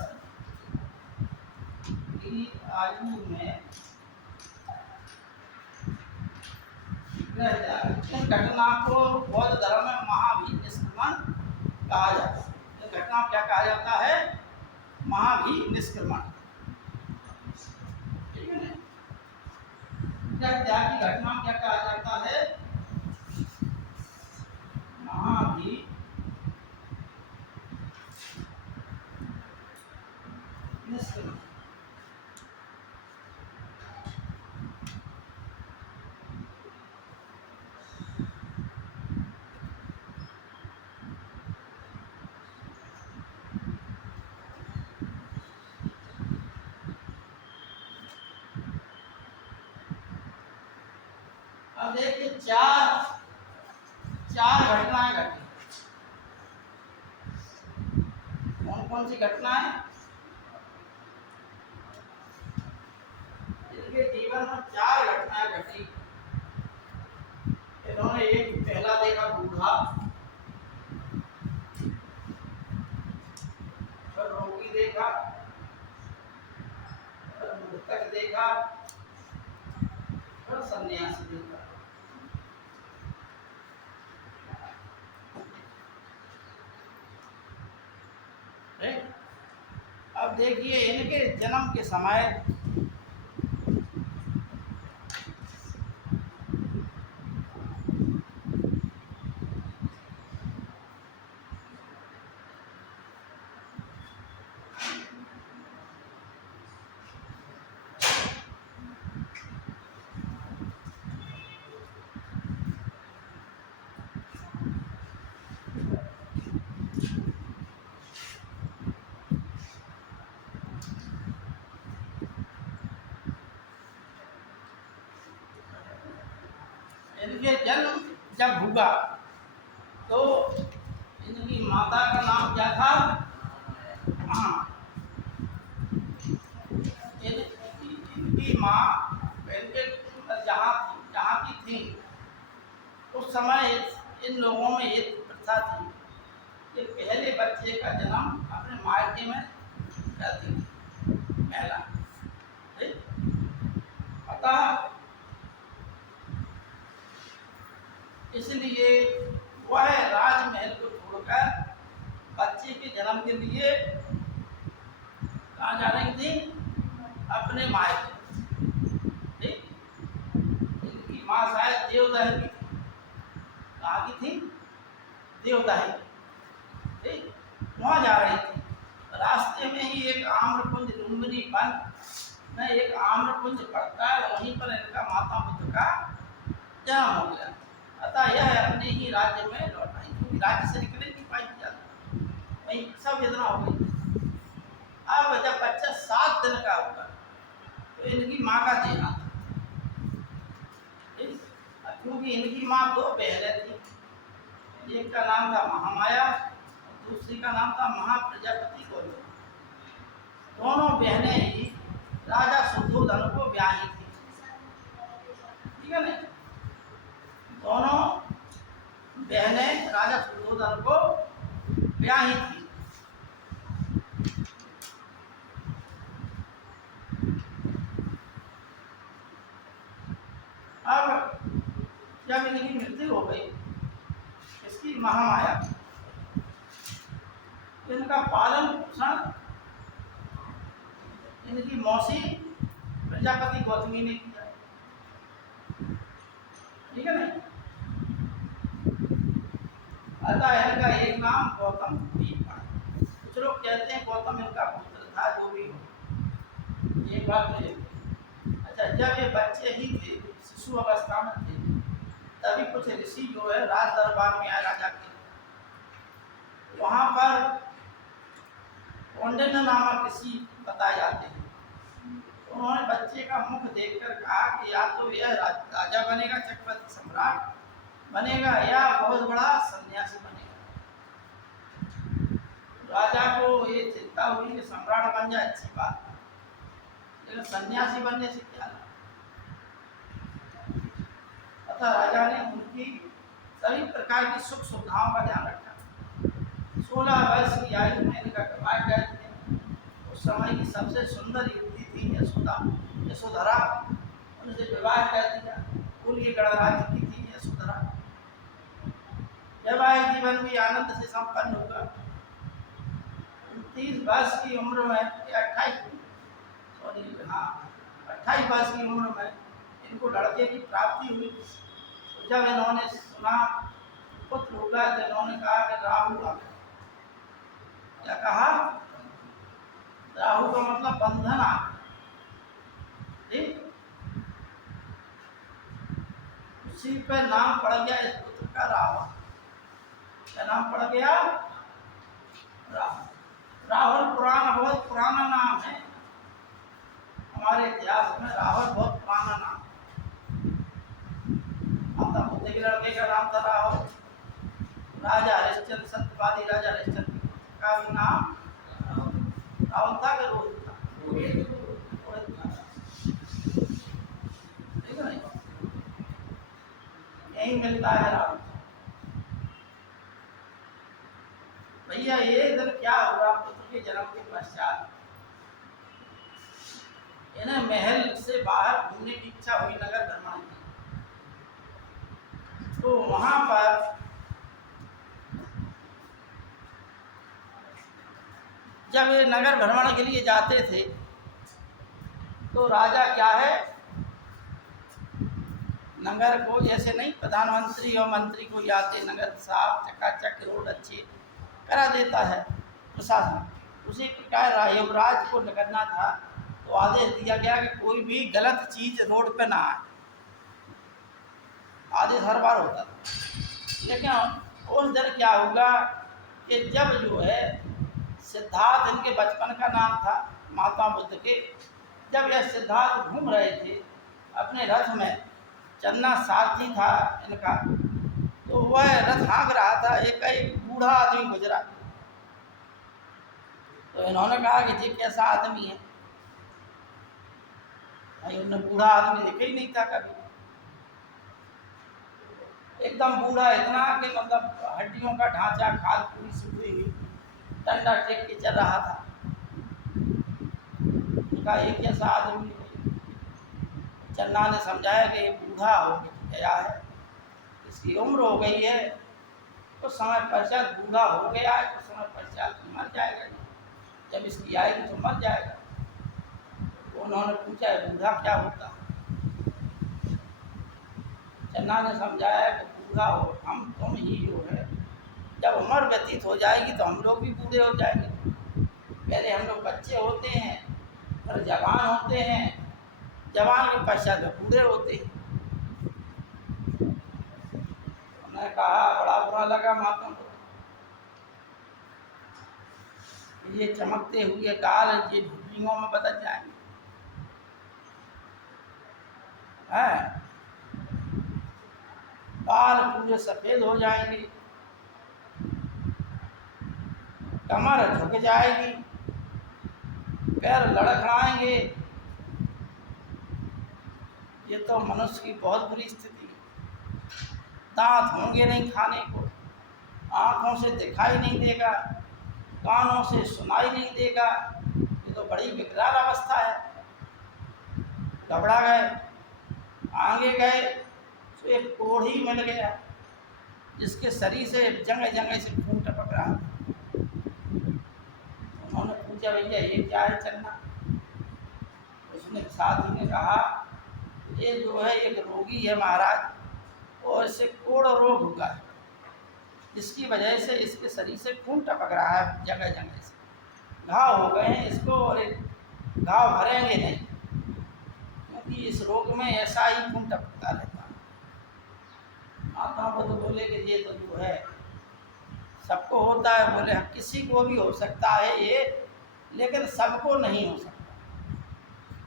की आयु में गृह त्याग। इस घटना को बौद्ध धर्म में महावीर निष्क्रमण कहा जाता है। इस घटना को क्या कहा जाता है? महावीर निष्क्रमण, ठीक है ना। गृह त्याग की घटना क्या कहा जाता है? महावीर निष्क्रमण। अब देखिए चार घटनाएं घटी। कौन कौन सी घटनाएं? इनके जीवन में 4 घटनाएं घटी। इन्होंने एक पहला देखा बूढ़ा, फिर रोगी देखा, फिर मृतक देखा, फिर सन्यासी देखा। देखिए इनके जन्म के समय इनके जन्म जब हुआ तो इनकी माता का नाम क्या था? हाँ, इनकी माँ इनके जहाँ की थी उस समय इन लोगों में ये प्रथा थी कि पहले बच्चे का जन्म अपने मायके में करती थी महिला। ठीक? अतः इसलिए वह राजमहल को छोड़कर बच्चे के जन्म के लिए कहाँ जा रही थी? अपने मायके। ठीक? इनकी माँ शायद देवदह की थी। कहाँ की थी? देवदह। ठीक? वहाँ जा रही थी। रास्ते में ही एक आम्रकुंज लुम्बिनी वन में एक आम्रकुंज पड़ता है, वहीं पर इनका माता बुद्ध का जन्म हो गया। अतः यह अपने ही राज्य में लौट आई, क्योंकि राज्य से निकले नहीं पाई ज्यादा, वही सब इतना हो गई। अब जब बच्चा 7 दिन का होगा तो इनकी माँ का देना था। क्योंकि इनकी माँ 2 बहनें थी, एक का नाम था महामाया और दूसरी का नाम था महाप्रजापति गौरी। दोनों बहनें ही राजा शुद्धोधन को ब्याही थी। ठीक है ना? दोनों बहनें राजा शुद्धोधन को ब्याही थी। अब जब इनकी मृत्यु हो गई, इसकी महामाया, इनका पालन पोषण इनकी मौसी प्रजापति गौतमी ने किया। ठीक है ना? अतः इनका एक नाम गौतम भी पड़ा। कुछ लोग कहते हैं गौतम इनका पुत्र था, जो भी हो, ये बात नहीं। अच्छा, जब ये बच्चे ही थे, शिशु अवस्था में थे, तभी कुछ ऋषि जो है राज दरबार में आए राजा के। वहां पर कौंडिन्य नामक ऋषि बताए जाते हैं। तो उन्होंने बच्चे का मुख देखकर कहा कि या तो यह राजा बनेगा, चक्रवर्ती सम्राट बनेगा, या बहुत बड़ा सन्यासी बनेगा। राजा को ये चिंता हुई कि सम्राट बन जाए अच्छी बात, लेकिन सन्यासी बनने से क्या लाभ। अतः राजा ने उनकी सभी प्रकार की सुख सुविधाओं का ध्यान रखा। 16 वर्ष की आयु में इनका विवाह कर दिया। उस समय की सबसे सुंदर युवती थी यशोधरा, उनसे विवाह कर दिया। कुल ये गणराज्य की थी यशोधरा। वैवाहिक जीवन भी आनंद से संपन्न होगा। 30 वर्ष की उम्र में 28 वर्ष की उम्र में इनको लड़के की प्राप्ति हुई। जब इन्होंने सुना पुत्र होगा तो इन्होंने कहा कि राहु आ गया। क्या कहा? राहु का मतलब बंधन आ गया। ठीक? उसी पे नाम पड़ गया इस पुत्र का राहुल। क्या नाम पड़ गया? राहुल। राहुल बहुत पुराना नाम है। हमारे इतिहास में राहुल बहुत पुराना नाम है। माता बुद्ध के लड़के का नाम था राहुल। राजा हरिश्चंद्र, सत्यवादी राजा हरिश्चंद्र का भी नाम राहुल था कि रोहित था? रोहित था। ठीक है? यही मिलता है राहुल। भैया ये दिन क्या हुआ? पुत्र के जन्म के पश्चात इन्हें महल से बाहर घूमने की इच्छा हुई, नगर भ्रमण की। तो वहां पर जब ये नगर भ्रमण के लिए जाते थे तो राजा क्या है, नगर को जैसे नहीं प्रधानमंत्री और मंत्री को आते नगर साफ चकाचक रोड अच्छे करा देता है प्रशासन, उसी प्रकार युवराज को करना था। तो आदेश दिया गया कि कोई भी गलत चीज रोड पे ना आए, आदेश हर बार होता था। लेकिन उस दिन क्या होगा कि जब जो है सिद्धार्थ, इनके बचपन का नाम था महात्मा बुद्ध के, जब यह सिद्धार्थ घूम रहे थे अपने रथ में, चन्ना सारथी था इनका, तो वह रथ हाँक रहा था, एक बूढ़ा आदमी गुजरा। तो इन्होंने कहा कि ये कैसा आदमी है, भाई उन्हें बूढ़ा आदमी दिखे ही नहीं था कभी, एकदम बूढ़ा इतना कि मतलब हड्डियों का ढांचा, खाल पूरी सुखी हुई, डंडा टेक के चल रहा था। उनका एक जैसा आदमी, चन्ना ने समझाया कि ये बूढ़ा हो गया है, इसकी उम्र हो गई है, तो समय पश्चात बूढ़ा हो गया है, तो समय पश्चात मर जाएगा, जब इसकी आएगी तो मर जाएगा। तो उन्होंने पूछा है बूढ़ा क्या होता है? चन्ना ने समझाया कि बूढ़ा हो हम तुम ही जो है, जब उम्र व्यतीत हो जाएगी तो हम लोग भी बूढ़े हो जाएंगे। पहले हम लोग बच्चे होते हैं, फिर जवान होते हैं, जवान के पश्चात बूढ़े होते हैं। उन्होंने कहा बड़ा बुरा लगा महात्मा को, ये चमकते हुए गाल ये झुर्रियों में बदल जाएंगे, हैं बाल पूरे सफेद हो जाएंगे, कमर झुक जाएगी, पैर लड़खड़ाएंगे। ये तो मनुष्य की बहुत बुरी स्थिति है। दांत होंगे नहीं खाने को, आँखों से दिखाई नहीं देगा, कानों से सुनाई नहीं देगा, ये तो बड़ी विकराल अवस्था है। घबरा गए, आगे गए तो एक कोढ़ी मिल गया जिसके शरीर से जगह जगह से खून टपक रहा था। उन्होंने पूछा भैया ये क्या है चन्ना? उसने साथी ने कहा ये जो है एक रोगी है महाराज, और इसे कोढ़ रोग हुआ है, जिसकी वजह से इसके शरीर से खून टपक रहा है, जगह जगह से घाव हो गए हैं इसको, और एक घाव भरेंगे नहीं, क्योंकि इस रोग में ऐसा ही खून टपकता रहता है। महात्मा को तो बोले कि ये तो जो है सबको होता है। बोले किसी को भी हो सकता है ये, लेकिन सबको नहीं हो सकता।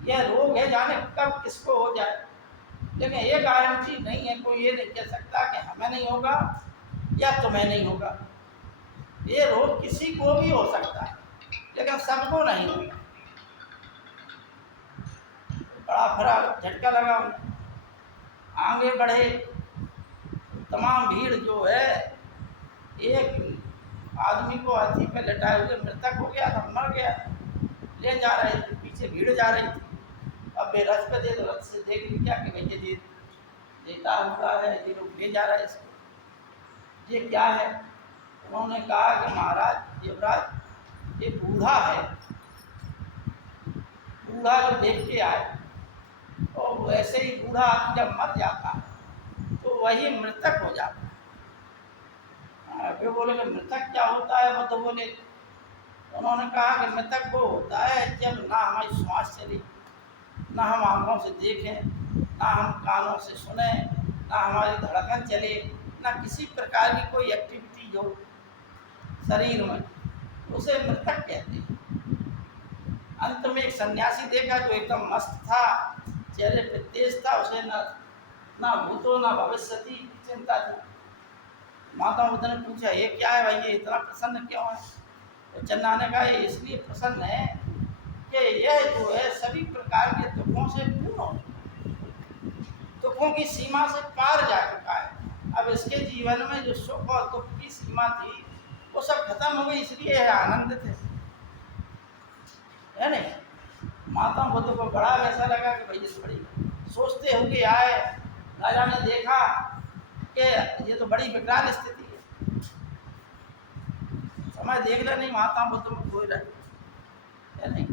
यह रोग है, जाने कब किसको हो जाए, लेकिन ये गारंटी नहीं है, कोई ये नहीं कह सकता कि हमें नहीं होगा या तुम्हें नहीं होगा। ये रोग किसी को भी हो सकता है, लेकिन सबको नहीं होगा। बड़ा खरा झटका लगा उन्हें, आगे बढ़े, तमाम भीड़ जो है, एक आदमी को हाथी पे लटाए हुए मृतक हो गया था, मर गया, ले जा रहे थे, पीछे भीड़ जा रही थी। अब वे रथ पे थे तो रथ से देख लिया कि भैया जी देता हुआ है, ये लोग ले जा रहे हैं इसको, ये क्या है? उन्होंने कहा कि महाराज युवराज ये बूढ़ा है, बूढ़ा जो देख के आए, और वैसे ही बूढ़ा आदमी जब मर जाता है तो वही मृतक हो जाता है। वे बोले कि मृतक क्या होता है? वो तो बोले, उन्होंने कहा कि मृतक वो होता है जब ना हमारी श्वास चले, ना हम आँखों से देखें, ना हम कानों से सुने, ना हमारी धड़कन चले, ना किसी प्रकार की कोई एक्टिविटी हो शरीर में, उसे मृतक कहते हैं। अंत में एक सन्यासी देखा जो एकदम मस्त था, चेहरे पे तेज था, उसे ना भूतो ना भविष्यति चिंता थी। माता बुद्ध ने पूछा ये क्या है भाई, ये इतना प्रसन्न क्यों है? तो चन्ना ने कहा ये इसलिए प्रसन्न है कि यह जो है सभी प्रकार के दुखों से पूर्ण हो, दुखों की सीमा से पार जा चुका है। अब इसके जीवन में जो सुख और दुख की सीमा थी वो सब खत्म हो गई, इसलिए यह आनंदित है नहीं? माता बुद्ध को बड़ा वैसा लगा कि भाई इस बड़ी सोचते हुए आए, राजा ने देखा कि ये तो बड़ी विकराल स्थिति है, समय देख रहे नहीं, माता बुद्ध में खोए रहे। या नहीं?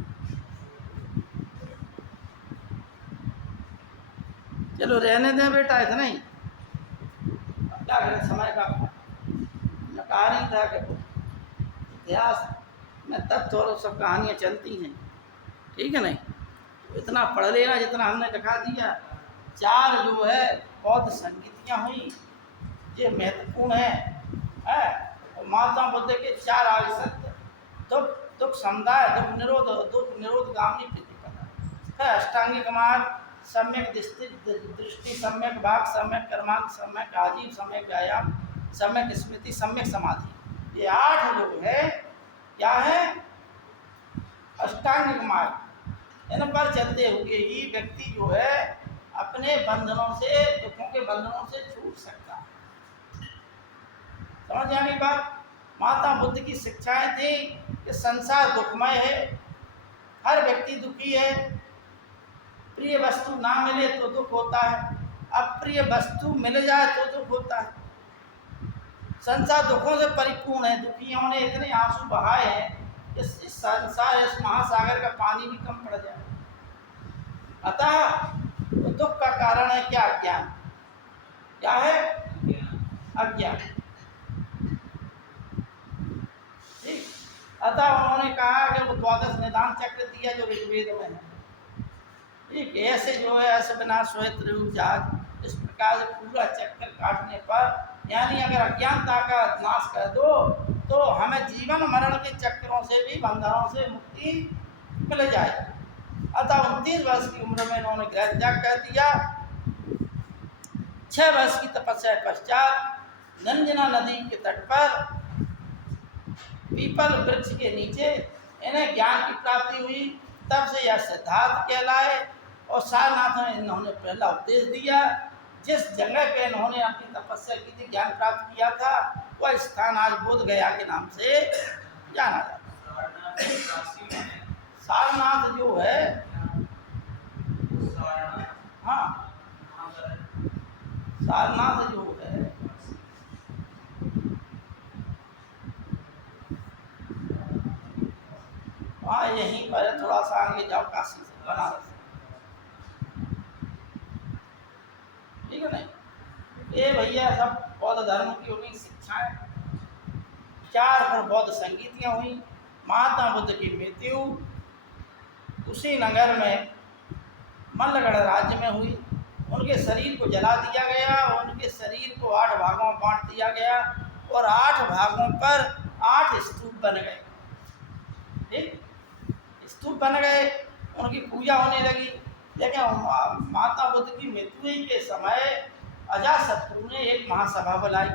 चलो रहने दें बेटा, इतना ही। क्या करें, समय का नकार ही था कि इतिहास में तथ्य और सब कहानियाँ चलती हैं, ठीक है नहीं? तो इतना पढ़ लेना जितना हमने दिखा दिया। 4 जो है बौद्ध संगीतियाँ हुई, ये महत्वपूर्ण है। और महात्मा बुद्ध के 4 आर्य सत्य, दुख समुदाय, दुख निरोध गामिनी प्रतिपदा, फिर अष्टांगिक मार्ग, सम्यक दृष्टि, सम्यक वाक, सम्यक कर्मांग, सम्यक आजीव, सम्यक व्यायाम, सम्यक स्मृति, सम्यक समाधि। ये 8 जो है क्या है? अष्टांगिक मार्ग। इन पर चलते हुए ही व्यक्ति जो है अपने बंधनों से, दुखों के बंधनों से छूट सकता है। समझ आने की बात? महात्मा बुद्ध की शिक्षाएं थी कि संसार दुखमय है, हर व्यक्ति दुखी है, प्रिय वस्तु ना मिले तो दुख होता है, अप्रिय वस्तु मिल जाए तो दुख होता है। संसार दुखों से परिपूर्ण है, दुखियों ने इतने आंसू बहाए हैं, इस संसार, इस महासागर का पानी भी कम पड़ जाए। अतः तो दुख का कारण है क्या? अज्ञान। क्या है? अज्ञान। ठीक। अतः उन्होंने कहा कि वो 12 निदान चक्र दिया जो ऋग्वेद में है। ठीक, ऐसे जो है ऐसे बिना सोए त्रिभुज, इस प्रकार से पूरा चक्कर काटने पर, यानी अगर अज्ञानता का नाश कर दो तो हमें जीवन मरण के चक्रों से भी, बंधनों से मुक्ति मिल जाएगी। अतः 29 वर्ष की उम्र में इन्होंने गृह त्याग कर दिया। 6 वर्ष की तपस्या पश्चात नंजना नदी के तट पर पीपल वृक्ष के नीचे इन्हें ज्ञान की प्राप्ति हुई। तब से यह सिद्धार्थ कहलाए। और सारनाथ में इन्होंने पहला उपदेश दिया। जिस जगह पे इन्होंने अपनी तपस्या की थी, ज्ञान प्राप्त किया था, वह स्थान आज बोध गया के नाम से जाना जाता है। सारनाथ जो है, हाँ, सारनाथ जो है वहाँ यहीं पर है, थोड़ा सा आगे जाओ, काशी से, बनारस, ठीक है नहीं? ये भैया सब बौद्ध धर्म की उन्हीं शिक्षाएं। 4 पर बौद्ध संगीतियाँ हुई। महात्मा बुद्ध की मृत्यु उसी नगर में मल्लगढ़ राज्य में हुई। उनके शरीर को जला दिया गया, उनके शरीर को 8 भागों में बांट दिया गया और 8 भागों पर 8 स्तूप बन गए। ठीक, स्तूप बन गए, उनकी पूजा होने लगी। लेकिन महात्मा बुद्ध की मृत्यु के समय अजातशत्रु ने एक महासभा बुलाई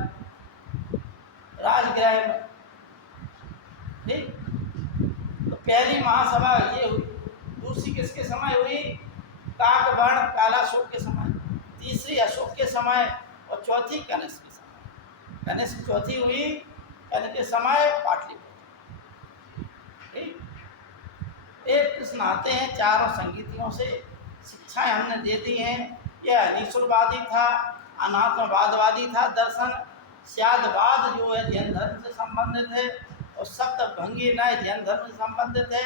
राजगृह में। ठीक, तो पहली महासभा ये हुई। दूसरी किसके समय हुई? काकवर्ण कालाशोक के समय। तीसरी अशोक के समय और चौथी कनिष्क के समय। कनिष्क चौथी हुई, कनिष्क के समय पाटलिपुत्र। ठीक, एक प्रश्न आते हैं, चारों संगीतियों से शिक्षाएं हमने दे दी हैं। यह अनिश्वरवादी था, अनात्मवादवादी था दर्शन। स्यादवाद जो है जैन धर्म से संबंधित है और सप्तभंगी नए जैन धर्म से संबंधित है,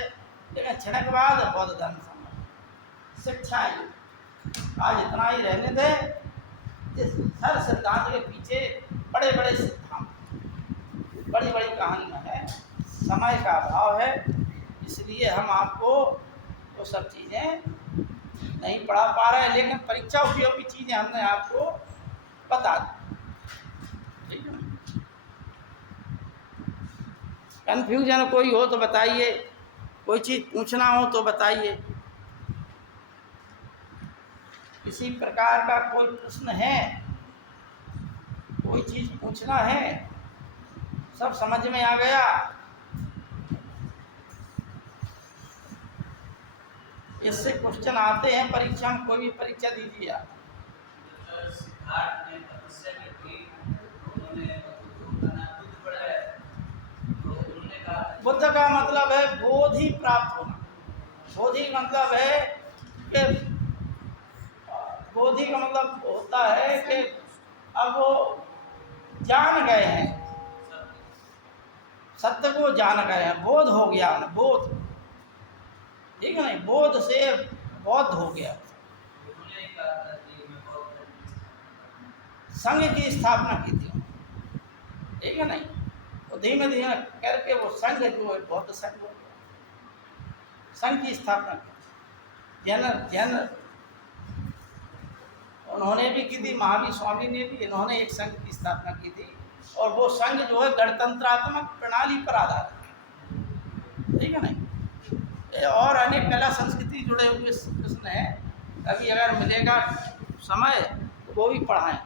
लेकिन क्षणिकवाद बौद्ध धर्म से संबंधित। शिक्षाएं आज इतना ही रहने दें। इस हर सिद्धांत के पीछे बड़े बड़े सिद्धांत, बड़ी बड़ी कहानियाँ हैं। समय का अभाव है, इसलिए हम आपको वो सब चीज़ें नहीं पढ़ा पा रहे हैं, लेकिन परीक्षा उपयोगी चीज़ें हमने आपको बता दी। ठीक है, कन्फ्यूजन कोई हो तो बताइए, कोई चीज़ पूछना हो तो बताइए। किसी प्रकार का कोई प्रश्न है, कोई चीज़ पूछना है, सब समझ में आ गया? इससे क्वेश्चन आते हैं परीक्षा में, कोई भी परीक्षा दीजिए आप। बुद्ध का मतलब है बोधि प्राप्त होना। बोधि मतलब है कि बोधि का मतलब होता है कि अब वो जान गए हैं, सत्य को जान गए हैं, बोध हो गया उन्हें, बोध। ठीक है नहीं, बोध से बौद्ध हो गया। उन्होंने कहा था कि मैं बौद्ध संघ की स्थापना की थी, ठीक है नहीं, तो धीमे धीमे करके वो संघ जो है बौद्ध संघ हो गया। संघ की स्थापना की जैन जैन उन्होंने भी की थी, महावीर स्वामी ने भी, इन्होंने एक संघ की स्थापना की थी, और वो संघ जो है गणतंत्रात्मक प्रणाली पर आधारित है, ठीक है नहीं। और अनेक कला संस्कृति जुड़े हुए प्रश्न हैं, अभी अगर मिलेगा समय तो वो भी पढ़ाएं।